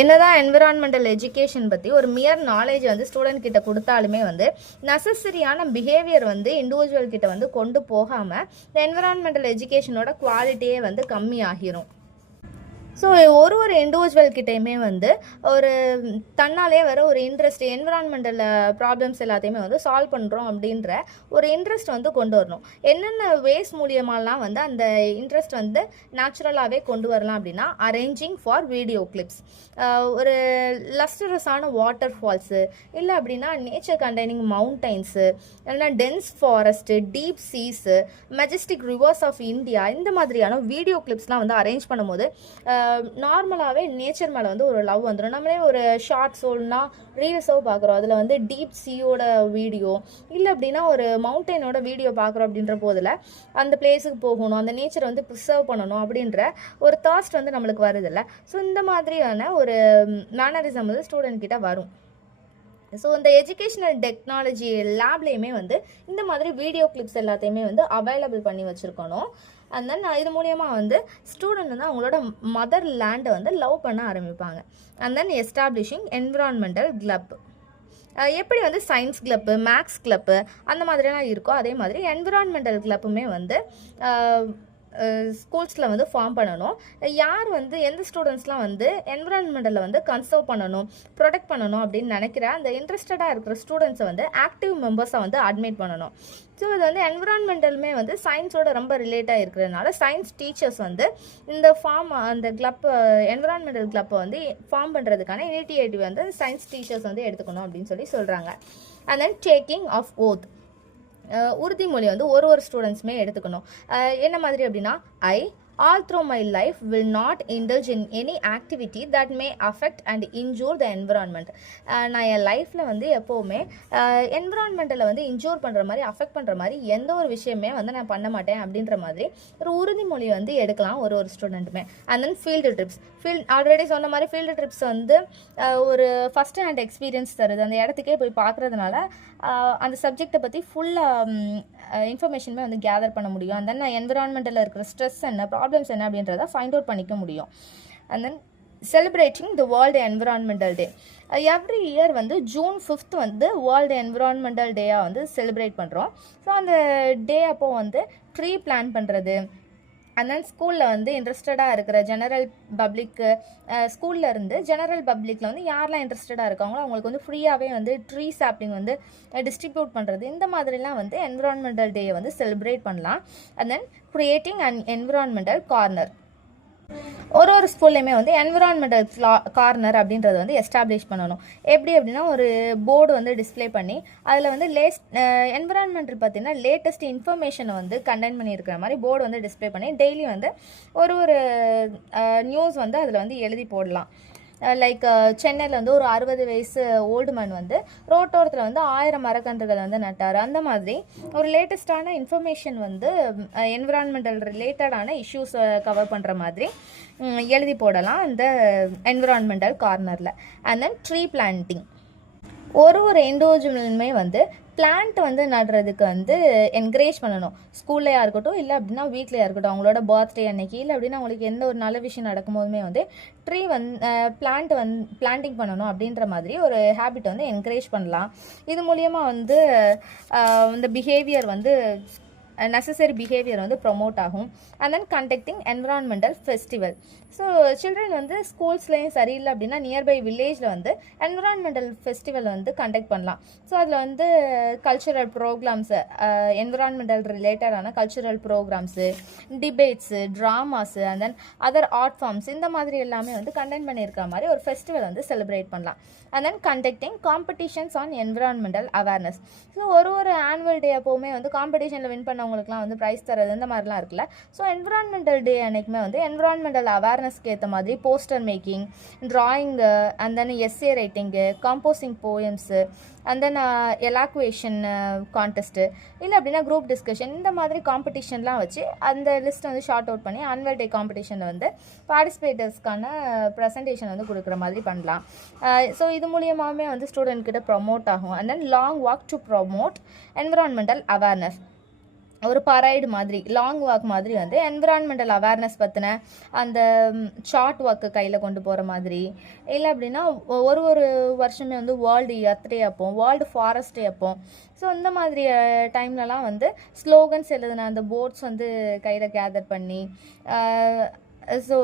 என்னதான் என்விரான்மெண்டல் எஜுகேஷன் பற்றி ஒரு மியர் நாலேஜ் வந்து ஸ்டூடெண்ட் கிட்ட கொடுத்தாலுமே வந்து நெசசரியான பிஹேவியர் வந்து இண்டிவிஜுவல் கிட்ட வந்து கொண்டு போகாமல் இந்த என்விரான்மெண்டல் எஜுகேஷனோட குவாலிட்டியே வந்து கம்மி ஆகிரும். ஸோ ஒரு இண்டிவிஜுவல் கிட்டேயுமே வந்து ஒரு தன்னாலே வர ஒரு இன்ட்ரெஸ்ட், என்விரான்மெண்டல் ப்ராப்ளம்ஸ் எல்லாத்தையுமே வந்து சால்வ் பண்ணுறோம் அப்படின்ற ஒரு இன்ட்ரெஸ்ட் வந்து கொண்டு வரணும். என்னென்ன வேஸ் மூலியமாலாம் வந்து அந்த இன்ட்ரெஸ்ட் வந்து நேச்சுரலாகவே கொண்டு வரலாம் அப்படின்னா அரேஞ்சிங் ஃபார் வீடியோ கிளிப்ஸ், ஒரு லஸ்டரஸான வாட்டர் ஃபால்ஸு, இல்லை அப்படின்னா நேச்சர் கண்டெய்னிங் மவுண்டைன்ஸு, இல்லைன்னா dense forest, deep seas, majestic rivers of India, இந்த மாதிரியான வீடியோ கிளிப்ஸ்லாம் வந்து அரேஞ்ச் பண்ணும்போது நார்மலாகவே நேச்சர் மேலே வந்து ஒரு லவ் வந்துடும். நம்மளே ஒரு ஷார்ட்ஸோல்னா ரீல்ஸோ பார்க்குறோம், அதில் வந்து டீப் சீயோட வீடியோ இல்லை அப்படின்னா ஒரு மவுண்டெயினோட வீடியோ பார்க்குறோம் அப்படின்ற போதில் அந்த பிளேஸுக்கு போகணும், அந்த நேச்சரை வந்து ப்ரிசர்வ் பண்ணணும் அப்படின்ற ஒரு தாஸ்ட் வந்து நம்மளுக்கு வருதில்ல. ஸோ இந்த மாதிரியான ஒரு மேனரிசம் வந்து ஸ்டூடெண்ட் கிட்ட வரும். ஸோ இந்த எஜுகேஷனல் டெக்னாலஜி லேப்லேயுமே வந்து இந்த மாதிரி வீடியோ கிளிப்ஸ் எல்லாத்தையுமே வந்து அவைலபிள் பண்ணி வச்சுருக்கணும். அண்ட் தென் இது மூலியமாக வந்து ஸ்டூடெண்ட் வந்து அவங்களோட மதர் லேண்டை வந்து லவ் பண்ண ஆரம்பிப்பாங்க. And then establishing environmental club, எப்படி வந்து சயின்ஸ் கிளப்பு, மேக்ஸ் கிளப்பு அந்த மாதிரிலாம் இருக்கோ அதே மாதிரி என்விரான்மெண்டல் கிளப்புமே வந்து ஸ்கூல்ஸில் வந்து ஃபார்ம் பண்ணணும். யார் வந்து எந்த ஸ்டூடெண்ட்ஸ்லாம் வந்து என்விரான்மெண்டலில் வந்து கன்சர்வ் பண்ணணும், ப்ரொடெக்ட் பண்ணணும் அப்படின்னு நினைக்கிற அந்த இன்ட்ரெஸ்டடாக இருக்கிற ஸ்டூடெண்ட்ஸை வந்து ஆக்டிவ் மெம்பர்ஸை வந்து அட்மிட் பண்ணணும். ஸோ இது வந்து என்விரான்மெண்டலுமே வந்து சயின்ஸோட ரொம்ப ரிலேட்டாக இருக்கிறதுனால சயின்ஸ் டீச்சர்ஸ் வந்து இந்த அந்த கிளப் என்விரான்மெண்டல் கிளப்பை வந்து ஃபார்ம் பண்ணுறதுக்கான இனிஷியேட்டிவ் வந்து சயின்ஸ் டீச்சர்ஸ் வந்து எடுத்துக்கணும் அப்படின்னு சொல்லி சொல்கிறாங்க. And then taking of oath, உறுதிமொழி வந்து ஒரு ஸ்டூடெண்ட்ஸுமே எடுத்துக்கணும். என்ன மாதிரி அப்படின்னா ஐ all through my life will not indulge in any activity that may affect and injure the environment. நான் என் லைஃப்பில் வந்து எப்போவுமே என்விரான்மெண்ட்டில் வந்து இன்ஜூர் பண்ணுற மாதிரி அஃபெக்ட் பண்ணுற மாதிரி எந்த ஒரு விஷயமே வந்து நான் பண்ண மாட்டேன் அப்படின்ற மாதிரி ஒரு உறுதிமொழி வந்து எடுக்கலாம் ஒரு ஸ்டூடெண்ட்டுமே. And then field trips. Already சொன்ன மாதிரி ஃபீல்டு ட்ரிப்ஸ் வந்து ஒரு ஃபஸ்ட் ஹேண்ட் எக்ஸ்பீரியன்ஸ் தருது. அந்த இடத்துக்கே போய் பார்க்குறதுனால அந்த சப்ஜெக்டை பற்றி ஃபுல்லாக இன்ஃபர்மேஷனுமே வந்து கேதர் பண்ண முடியும். அண்ட் தென் என்விரான்மெண்ட்டில் இருக்கிற ஸ்ட்ரெஸ் என்ன, ப்ராப்ளம்ஸ் என்ன அப்படின்றத ஃபைண்ட் அவுட் பண்ணிக்க முடியும். And then celebrating the world environmental day. Every year வந்து June 5th வந்து வேர்ல்டு என்விரான்மெண்டல் டேயாக வந்து செலிப்ரேட் பண்ணுறோம். ஸோ அந்த டே அப்போது வந்து ட்ரீ பிளான் பண்ணுறது, அண்ட் தென் ஸ்கூலில் வந்து இன்ட்ரெஸ்டடாக இருக்கிற ஜெனரல் பப்ளிக்கு, ஸ்கூலில் இருந்து ஜெனரல் பப்ளிக்கில் வந்து யாரெல்லாம் இன்ட்ரெஸ்டடாக இருக்காங்களோ அவங்களுக்கு வந்து ஃப்ரீயாகவே வந்து ட்ரீ சாப்ளிங் வந்து டிஸ்ட்ரிபியூட் பண்ணுறது, இந்த மாதிரிலாம் வந்து என்விரான்மெண்டல் டேயை வந்து செலிப்ரேட் பண்ணலாம். And then creating and environmental corner. ஒரு ஸ்கூல்லையுமே வந்து என்விரான்மெண்டல் கார்னர் அப்படின்றது வந்து எஸ்டாப்ளிஷ் பண்ணணும். எப்படி அப்படின்னா ஒரு போர்டு வந்து டிஸ்பிளே பண்ணி அதில் வந்து என்விரான்மெண்டல் பார்த்தீங்கன்னா லேட்டஸ்ட் இன்ஃபர்மேஷனை வந்து கண்டெயின் பண்ணியிருக்கிற மாதிரி போர்டு வந்து டிஸ்பிளே பண்ணி டெய்லி வந்து ஒரு நியூஸ் வந்து அதில் வந்து எழுதி போடலாம். லைக் சென்னையில் வந்து ஒரு 60 வயசு ஓல்டு மேன் வந்து ரோட்டோரத்தில் வந்து 1000 மரக்கன்றுகள் வந்து நட்டார். அந்த மாதிரி ஒரு லேட்டஸ்டான இன்ஃபர்மேஷன் வந்து என்விரான்மெண்டல் ரிலேட்டடான இஷ்யூஸை கவர் பண்ணுற மாதிரி எழுதி போடலாம் இந்த என்விரான்மெண்டல் கார்னரில். And then tree planting. ஒரு இண்டிவிஜுவலுமே வந்து பிளான்ட் வந்து நடுறதுக்கு வந்து என்கரேஜ் பண்ணணும். ஸ்கூல்லையாக இருக்கட்டும், இல்லை அப்படின்னா வீட்லையாக இருக்கட்டும், அவங்களோட பர்த்டே அன்னைக்கு, இல்லை அப்படின்னா அவங்களுக்கு எந்த ஒரு நல்ல விஷயம் நடக்கும் போதுமே வந்து ட்ரீ பிளான்டிங் பண்ணணும் அப்படின்ற மாதிரி ஒரு ஹேபிட் வந்து என்கரேஜ் பண்ணலாம். இது மூலியமாக வந்து இந்த பிஹேவியர் வந்து நெசசரி பிஹேவியர் வந்து ப்ரொமோட் ஆகும். And then conducting environmental festival. So children வந்து ஸ்கூல்ஸ்லேயும் சரியில்லை அப்படின்னா நியர்பை வில்லேஜில் வந்து என்விரான்மெண்டல் ஃபெஸ்டிவல் வந்து கண்டக்ட் பண்ணலாம். ஸோ அதில் வந்து கல்ச்சுரல் ப்ரோக்ராம்ஸு, என்விரான்மெண்டல் ரிலேட்டடான cultural programmes, debates, dramas, and then other art forms, இந்த மாதிரி எல்லாமே வந்து கண்டெக்ட் பண்ணியிருக்க மாதிரி ஒரு ஃபெஸ்டிவல் வந்து செலிப்ரேட் பண்ணலாம். And then conducting competitions on environmental awareness. So ஒரு ஆனுவல் டே அப்போவுமே வந்து காம்படிஷனில் வின் பண்ணவங்களுக்குலாம் வந்து ப்ரைஸ் தரது, இந்த மாதிரிலாம் இருக்குல்ல. ஸோ என்விரான்மெண்டல் டே அன்னைக்குமே வந்து என்விரான்மெண்டல் அவேர்னஸ்க்கு ஏற்ற மாதிரி poster making, drawing, and then essay writing, composing poems, and then elocution contest, இல்லை அப்படின்னா குரூப் டிஸ்கஷன், இந்த மாதிரி காம்படிஷன்லாம் வச்சு அந்த லிஸ்ட் வந்து ஷார்ட் அவுட் பண்ணி ஆனுவல் டே காம்படிஷனில் வந்து பார்ட்டிசிபேட்டர்ஸ்க்கான ப்ரெசன்டேஷன் வந்து கொடுக்குற மாதிரி பண்ணலாம். ஸோ இது மூலியமாகவே வந்து ஸ்டூடெண்ட் கிட்ட ப்ரொமோட் ஆகும். And then long walk to promote environmental awareness. ஒரு பரைடு மாதிரி, லாங் வாக் மாதிரி வந்து என்விரான்மெண்டல் அவேர்னஸ் பற்றின அந்த சார்ட் வாக்கு கையில் கொண்டு போகிற மாதிரி, இல்லை அப்படின்னா ஒரு வருஷமே வந்து வேர்ல்டு எர்த் டே அப்போ, வேர்ல்டு ஃபாரஸ்ட் டே அப்போ, ஸோ இந்த மாதிரி டைம்லலாம் வந்து ஸ்லோகன்ஸ் எழுதின அந்த போர்ட்ஸ் வந்து கையில் கேதர் பண்ணி, so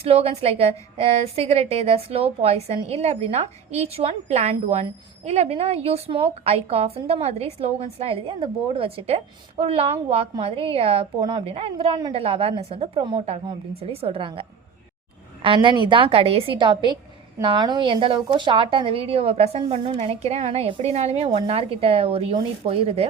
slogans like cigarette the slow poison, இல்லை அப்படின்னா ஈச் ஒன் பிளான்ட் ஒன், இல்லை அப்படின்னா யூ ஸ்மோக் ஐ காஃப், இந்த மாதிரி ஸ்லோகன்ஸ்லாம் எழுதி அந்த போர்டு வச்சுட்டு ஒரு லாங் வாக் மாதிரி போனோம் அப்படின்னா என்விரான்மெண்டல் அவேர்னஸ் வந்து ப்ரொமோட் ஆகும் அப்படின்னு சொல்லி சொல்கிறாங்க. அண்ட் தென் இதான் கடைசி டாபிக். நானும் எந்த அளவுக்கோ ஷார்ட்டாக அந்த வீடியோவை ப்ரெசென்ட் பண்ணணும்னு நினைக்கிறேன். ஆனால் எப்படினாலுமே 1 hour கிட்ட ஒரு யூனிட் போயிடுது.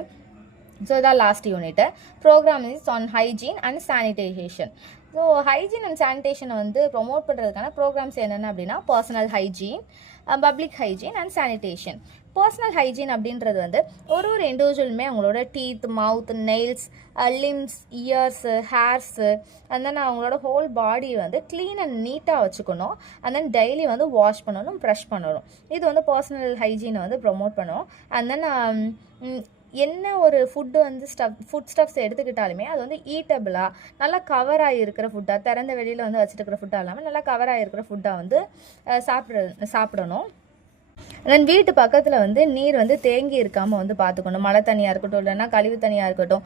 ஸோ இதான் last unit. Programme is on hygiene and sanitisation. So hygiene and சானிடேஷனை வந்து ப்ரொமோட் பண்ணுறதுக்கான ப்ரோக்ராம்ஸ் என்னென்ன அப்படின்னா personal hygiene, public hygiene and sanitation. Personal hygiene அப்படின்றது வந்து ஒரு இண்டிவிஜுவலுமே அவங்களோட teeth, mouth, nails, limbs, ears, hairs, and then அவங்களோட ஹோல் பாடியை வந்து க்ளீன் அண்ட் நீட்டாக வச்சுக்கணும். அண்ட் தென் டெய்லி வந்து வாஷ் பண்ணணும், ப்ரஷ் பண்ணணும். இது வந்து பர்சனல் ஹைஜீனை வந்து ப்ரொமோட் பண்ணும். அண்ட் தென் என்ன ஒரு ஃபுட்டு வந்து ஃபுட் ஸ்டஃப்ஸ் எடுத்துக்கிட்டாலுமே அது வந்து ஈட்டபிளாக நல்லா கவர் ஆகிருக்கிற ஃபுட்டாக, திறந்த வெளியில் வந்து வச்சுட்டு இருக்கிற ஃபுட்டாக இல்லாமல் நல்லா கவர் ஆகிருக்கிற ஃபுட்டாக வந்து சாப்பிடணும். தென் வீட்டு பக்கத்தில் வந்து நீர் வந்து தேங்கி இருக்காமல் வந்து பார்த்துக்கணும். மழை தண்ணியாக இருக்கட்டும், இல்லைன்னா கழிவு தண்ணியாக இருக்கட்டும்,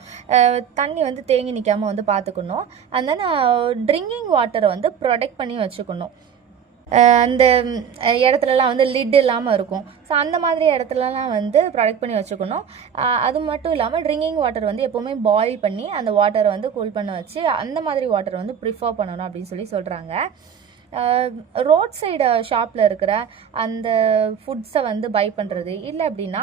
தண்ணி வந்து தேங்கி நிற்காமல் வந்து பார்த்துக்கணும். அண்ட் தென் ட்ரிங்கிங் வாட்டரை வந்து ப்ரொடெக்ட் பண்ணி வச்சுக்கணும். அந்த இடத்துலலாம் வந்து லிட் இல்லாமல் இருக்கும். ஸோ அந்த மாதிரி இடத்துலலாம் வந்து ப்ரொடெக்ட் பண்ணி வச்சுக்கணும். அது மட்டும் இல்லாமல் ட்ரிங்கிங் வாட்டர் வந்து எப்போவுமே பாயில் பண்ணி அந்த வாட்டரை வந்து கூல் பண்ண வச்சு அந்த மாதிரி வாட்டரை வந்து ப்ரிஃபர் பண்ணணும் அப்படின்னு சொல்லி சொல்கிறாங்க. ரோட் சைடு ஷாப்பில் இருக்கிற அந்த ஃபுட்ஸை வந்து பை பண்ணுறது, இல்லை அப்படின்னா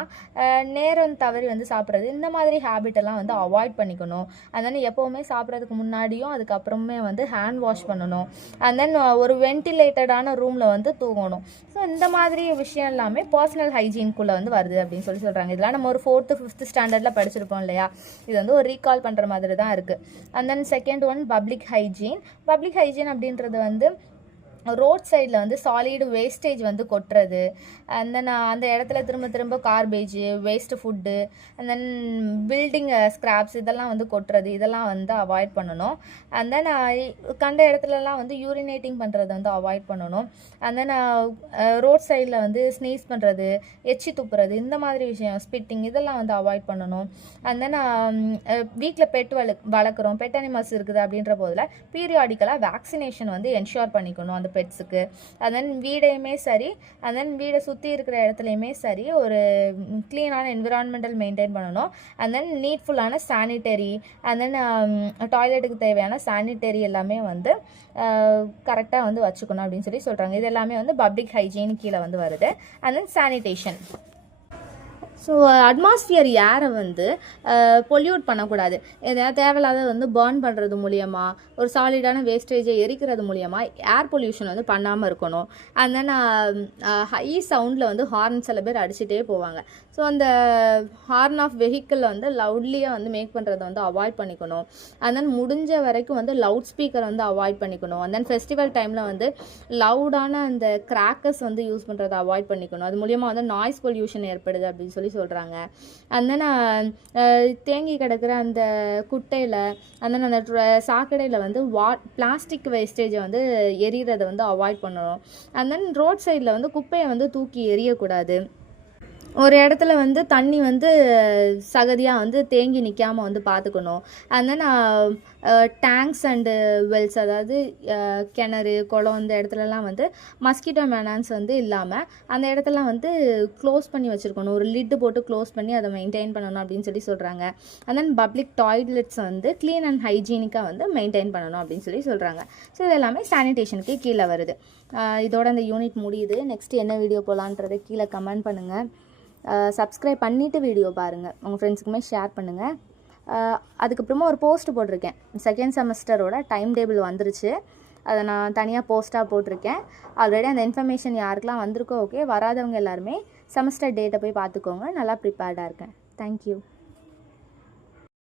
நேரம் தவறி வந்து சாப்பிட்றது, இந்த மாதிரி ஹேபிட்டெல்லாம் வந்து அவாய்ட் பண்ணிக்கணும். அண்ட் தென் எப்போவுமே சாப்பிட்றதுக்கு முன்னாடியும் அதுக்கப்புறமே வந்து ஹேண்ட் வாஷ் பண்ணணும். அண்ட் தென் ஒரு வென்டிலேட்டடான ரூமில் வந்து தூங்கணும். ஸோ இந்த மாதிரி விஷயம் எல்லாமே பர்சனல் ஹைஜீன்குள்ளே வந்து வருது அப்படின்னு சொல்கிறாங்க. இதெல்லாம் நம்ம ஒரு 4th 5th ஸ்டாண்டர்டில் படிச்சிருப்போம் இல்லையா? இது வந்து ஒரு ரீகால் பண்ணுற மாதிரி தான் இருக்குது. And then second one public hygiene. Public hygiene அப்படின்றது வந்து ரோட் சைடில் வந்து சாலிடு வேஸ்டேஜ் வந்து கொட்டுறது, அண்ட் தென் அந்த இடத்துல திரும்ப திரும்ப garbage, waste food, and then building scraps இதெல்லாம் வந்து கொட்டுறது, இதெல்லாம் வந்து அவாய்ட் பண்ணணும். அண்ட் தென் கண்ட இடத்துலலாம் வந்து யூரினேட்டிங் பண்ணுறது வந்து அவாய்ட் பண்ணணும். அண்ட் தென் ரோட் சைடில் வந்து ஸ்னீஸ் பண்ணுறது, எச்சி துப்புறது, இந்த மாதிரி விஷயம், ஸ்பிட்டிங், இதெல்லாம் வந்து அவாய்ட் பண்ணணும். அண்ட் தென் வீட்டில் பெட் வளர்க்குறோம், பெட் அனிமல்ஸ் இருக்குது அப்படின்ற போதில் பீரியாடிக்கலாக வேக்சினேஷன் வந்து என்ஷூர் பண்ணிக்கணும் அந்த பெட்ஸுக்கு. அண்ட் தென் வீடையுமே சரி, அண்ட் தென் வீடை சுற்றி இருக்கிற இடத்துலையுமே சரி ஒரு க்ளீனான என்விரான்மெண்டல் மெயின்டைன் பண்ணணும். அண்ட் தென் நீட்ஃபுல்லான சானிட்டரி, அண்ட் தென் டாய்லெட்டுக்கு தேவையான சானிட்டரி எல்லாமே வந்து கரெக்டாக வந்து வச்சுக்கணும் அப்படின்னு சொல்கிறாங்க. இது எல்லாமே வந்து பப்ளிக் ஹைஜீன் கீழே வந்து வருது. And then sanitation. So atmosphere ஏரை வந்து பொல்யூட் பண்ணக்கூடாது. எதாவது தேவையில்லாத வந்து பர்ன் பண்ணுறது மூலியமாக, ஒரு சாலிடான வேஸ்டேஜை எரிக்கிறது மூலியமாக ஏர் பொல்யூஷன் வந்து பண்ணாமல் இருக்கணும். அண்ட் தென் ஹை சவுண்டில் வந்து ஹார்ன் சில பேர் அடிச்சுட்டே போவாங்க. ஸோ அந்த ஹார்ன் ஆஃப் வெஹிக்கிளில் வந்து லவுட்லியாக வந்து மேக் பண்ணுறதை வந்து அவாய்ட் பண்ணிக்கணும். அண்ட் தென் முடிஞ்ச வரைக்கும் வந்து லவுட் ஸ்பீக்கர் வந்து அவாய்ட் பண்ணிக்கணும். அண்ட் தென் ஃபெஸ்டிவல் டைமில் வந்து லவுடான அந்த கிராக்கர்ஸ் வந்து யூஸ் பண்ணுறதை அவாய்ட் பண்ணிக்கணும். அது மூலியமாக வந்து நாய்ஸ் பொல்யூஷன் ஏற்படுது அப்படின்னு சொல்கிறாங்க. அண்ட் தென் தேங்கி கிடக்கிற அந்த குட்டையில், அண்ட் தென் அந்த சாக்கடையில் வந்து பிளாஸ்டிக் வேஸ்டேஜை வந்து எரியறதை வந்து அவாய்ட் பண்ணணும். அண்ட் தென் ரோட் சைடில் வந்து குப்பையை வந்து தூக்கி எரியக்கூடாது. ஒரு இடத்துல வந்து தண்ணி வந்து சகதியாக வந்து தேங்கி நிற்காமல் வந்து பார்த்துக்கணும். And then tanks and wells, அதாவது கிணறு, குளம், இந்த இடத்துலலாம் வந்து மஸ்கிட்டோ மேனான்ஸ் வந்து இல்லாமல் அந்த இடத்துலாம் வந்து க்ளோஸ் பண்ணி வச்சுருக்கணும். ஒரு லிட்டு போட்டு க்ளோஸ் பண்ணி அதை மெயின்டைன் பண்ணணும் அப்படின்னு சொல்கிறாங்க. அண்ட் தென் பப்ளிக் டாய்லெட்ஸ் வந்து க்ளீன் அண்ட் ஹைஜீனிக்காக வந்து மெயின்டைன் பண்ணணும் அப்படின்னு சொல்கிறாங்க. ஸோ இது எல்லாமே சானிடேஷனுக்கு கீழே வருது. இதோட அந்த யூனிட் முடியுது. நெக்ஸ்ட்டு என்ன வீடியோ போகலான்றதை கீழே கமெண்ட் பண்ணுங்கள். சப்ஸ்கிரைப் பண்ணிவிட்டு வீடியோ பாருங்கள், உங்கள் ஃப்ரெண்ட்ஸுக்குமே ஷேர் பண்ணுங்கள். அதுக்கப்புறமா ஒரு போஸ்ட் போட்டிருக்கேன். செகண்ட் செமஸ்டரோட டைம் டேபிள் வந்துருச்சு. அதை நான் தனியாக போஸ்ட்டாக போட்டிருக்கேன். ஆல்ரெடி அந்த இன்ஃபர்மேஷன் யாருக்கெல்லாம் வந்திருக்கோ ஓகே, வராதவங்க எல்லாருமே செமஸ்டர் டேட்டை போய் பார்த்துக்கோங்க. நல்லா ப்ரிப்பேர்டாக இருக்கேன். தேங்க்யூ.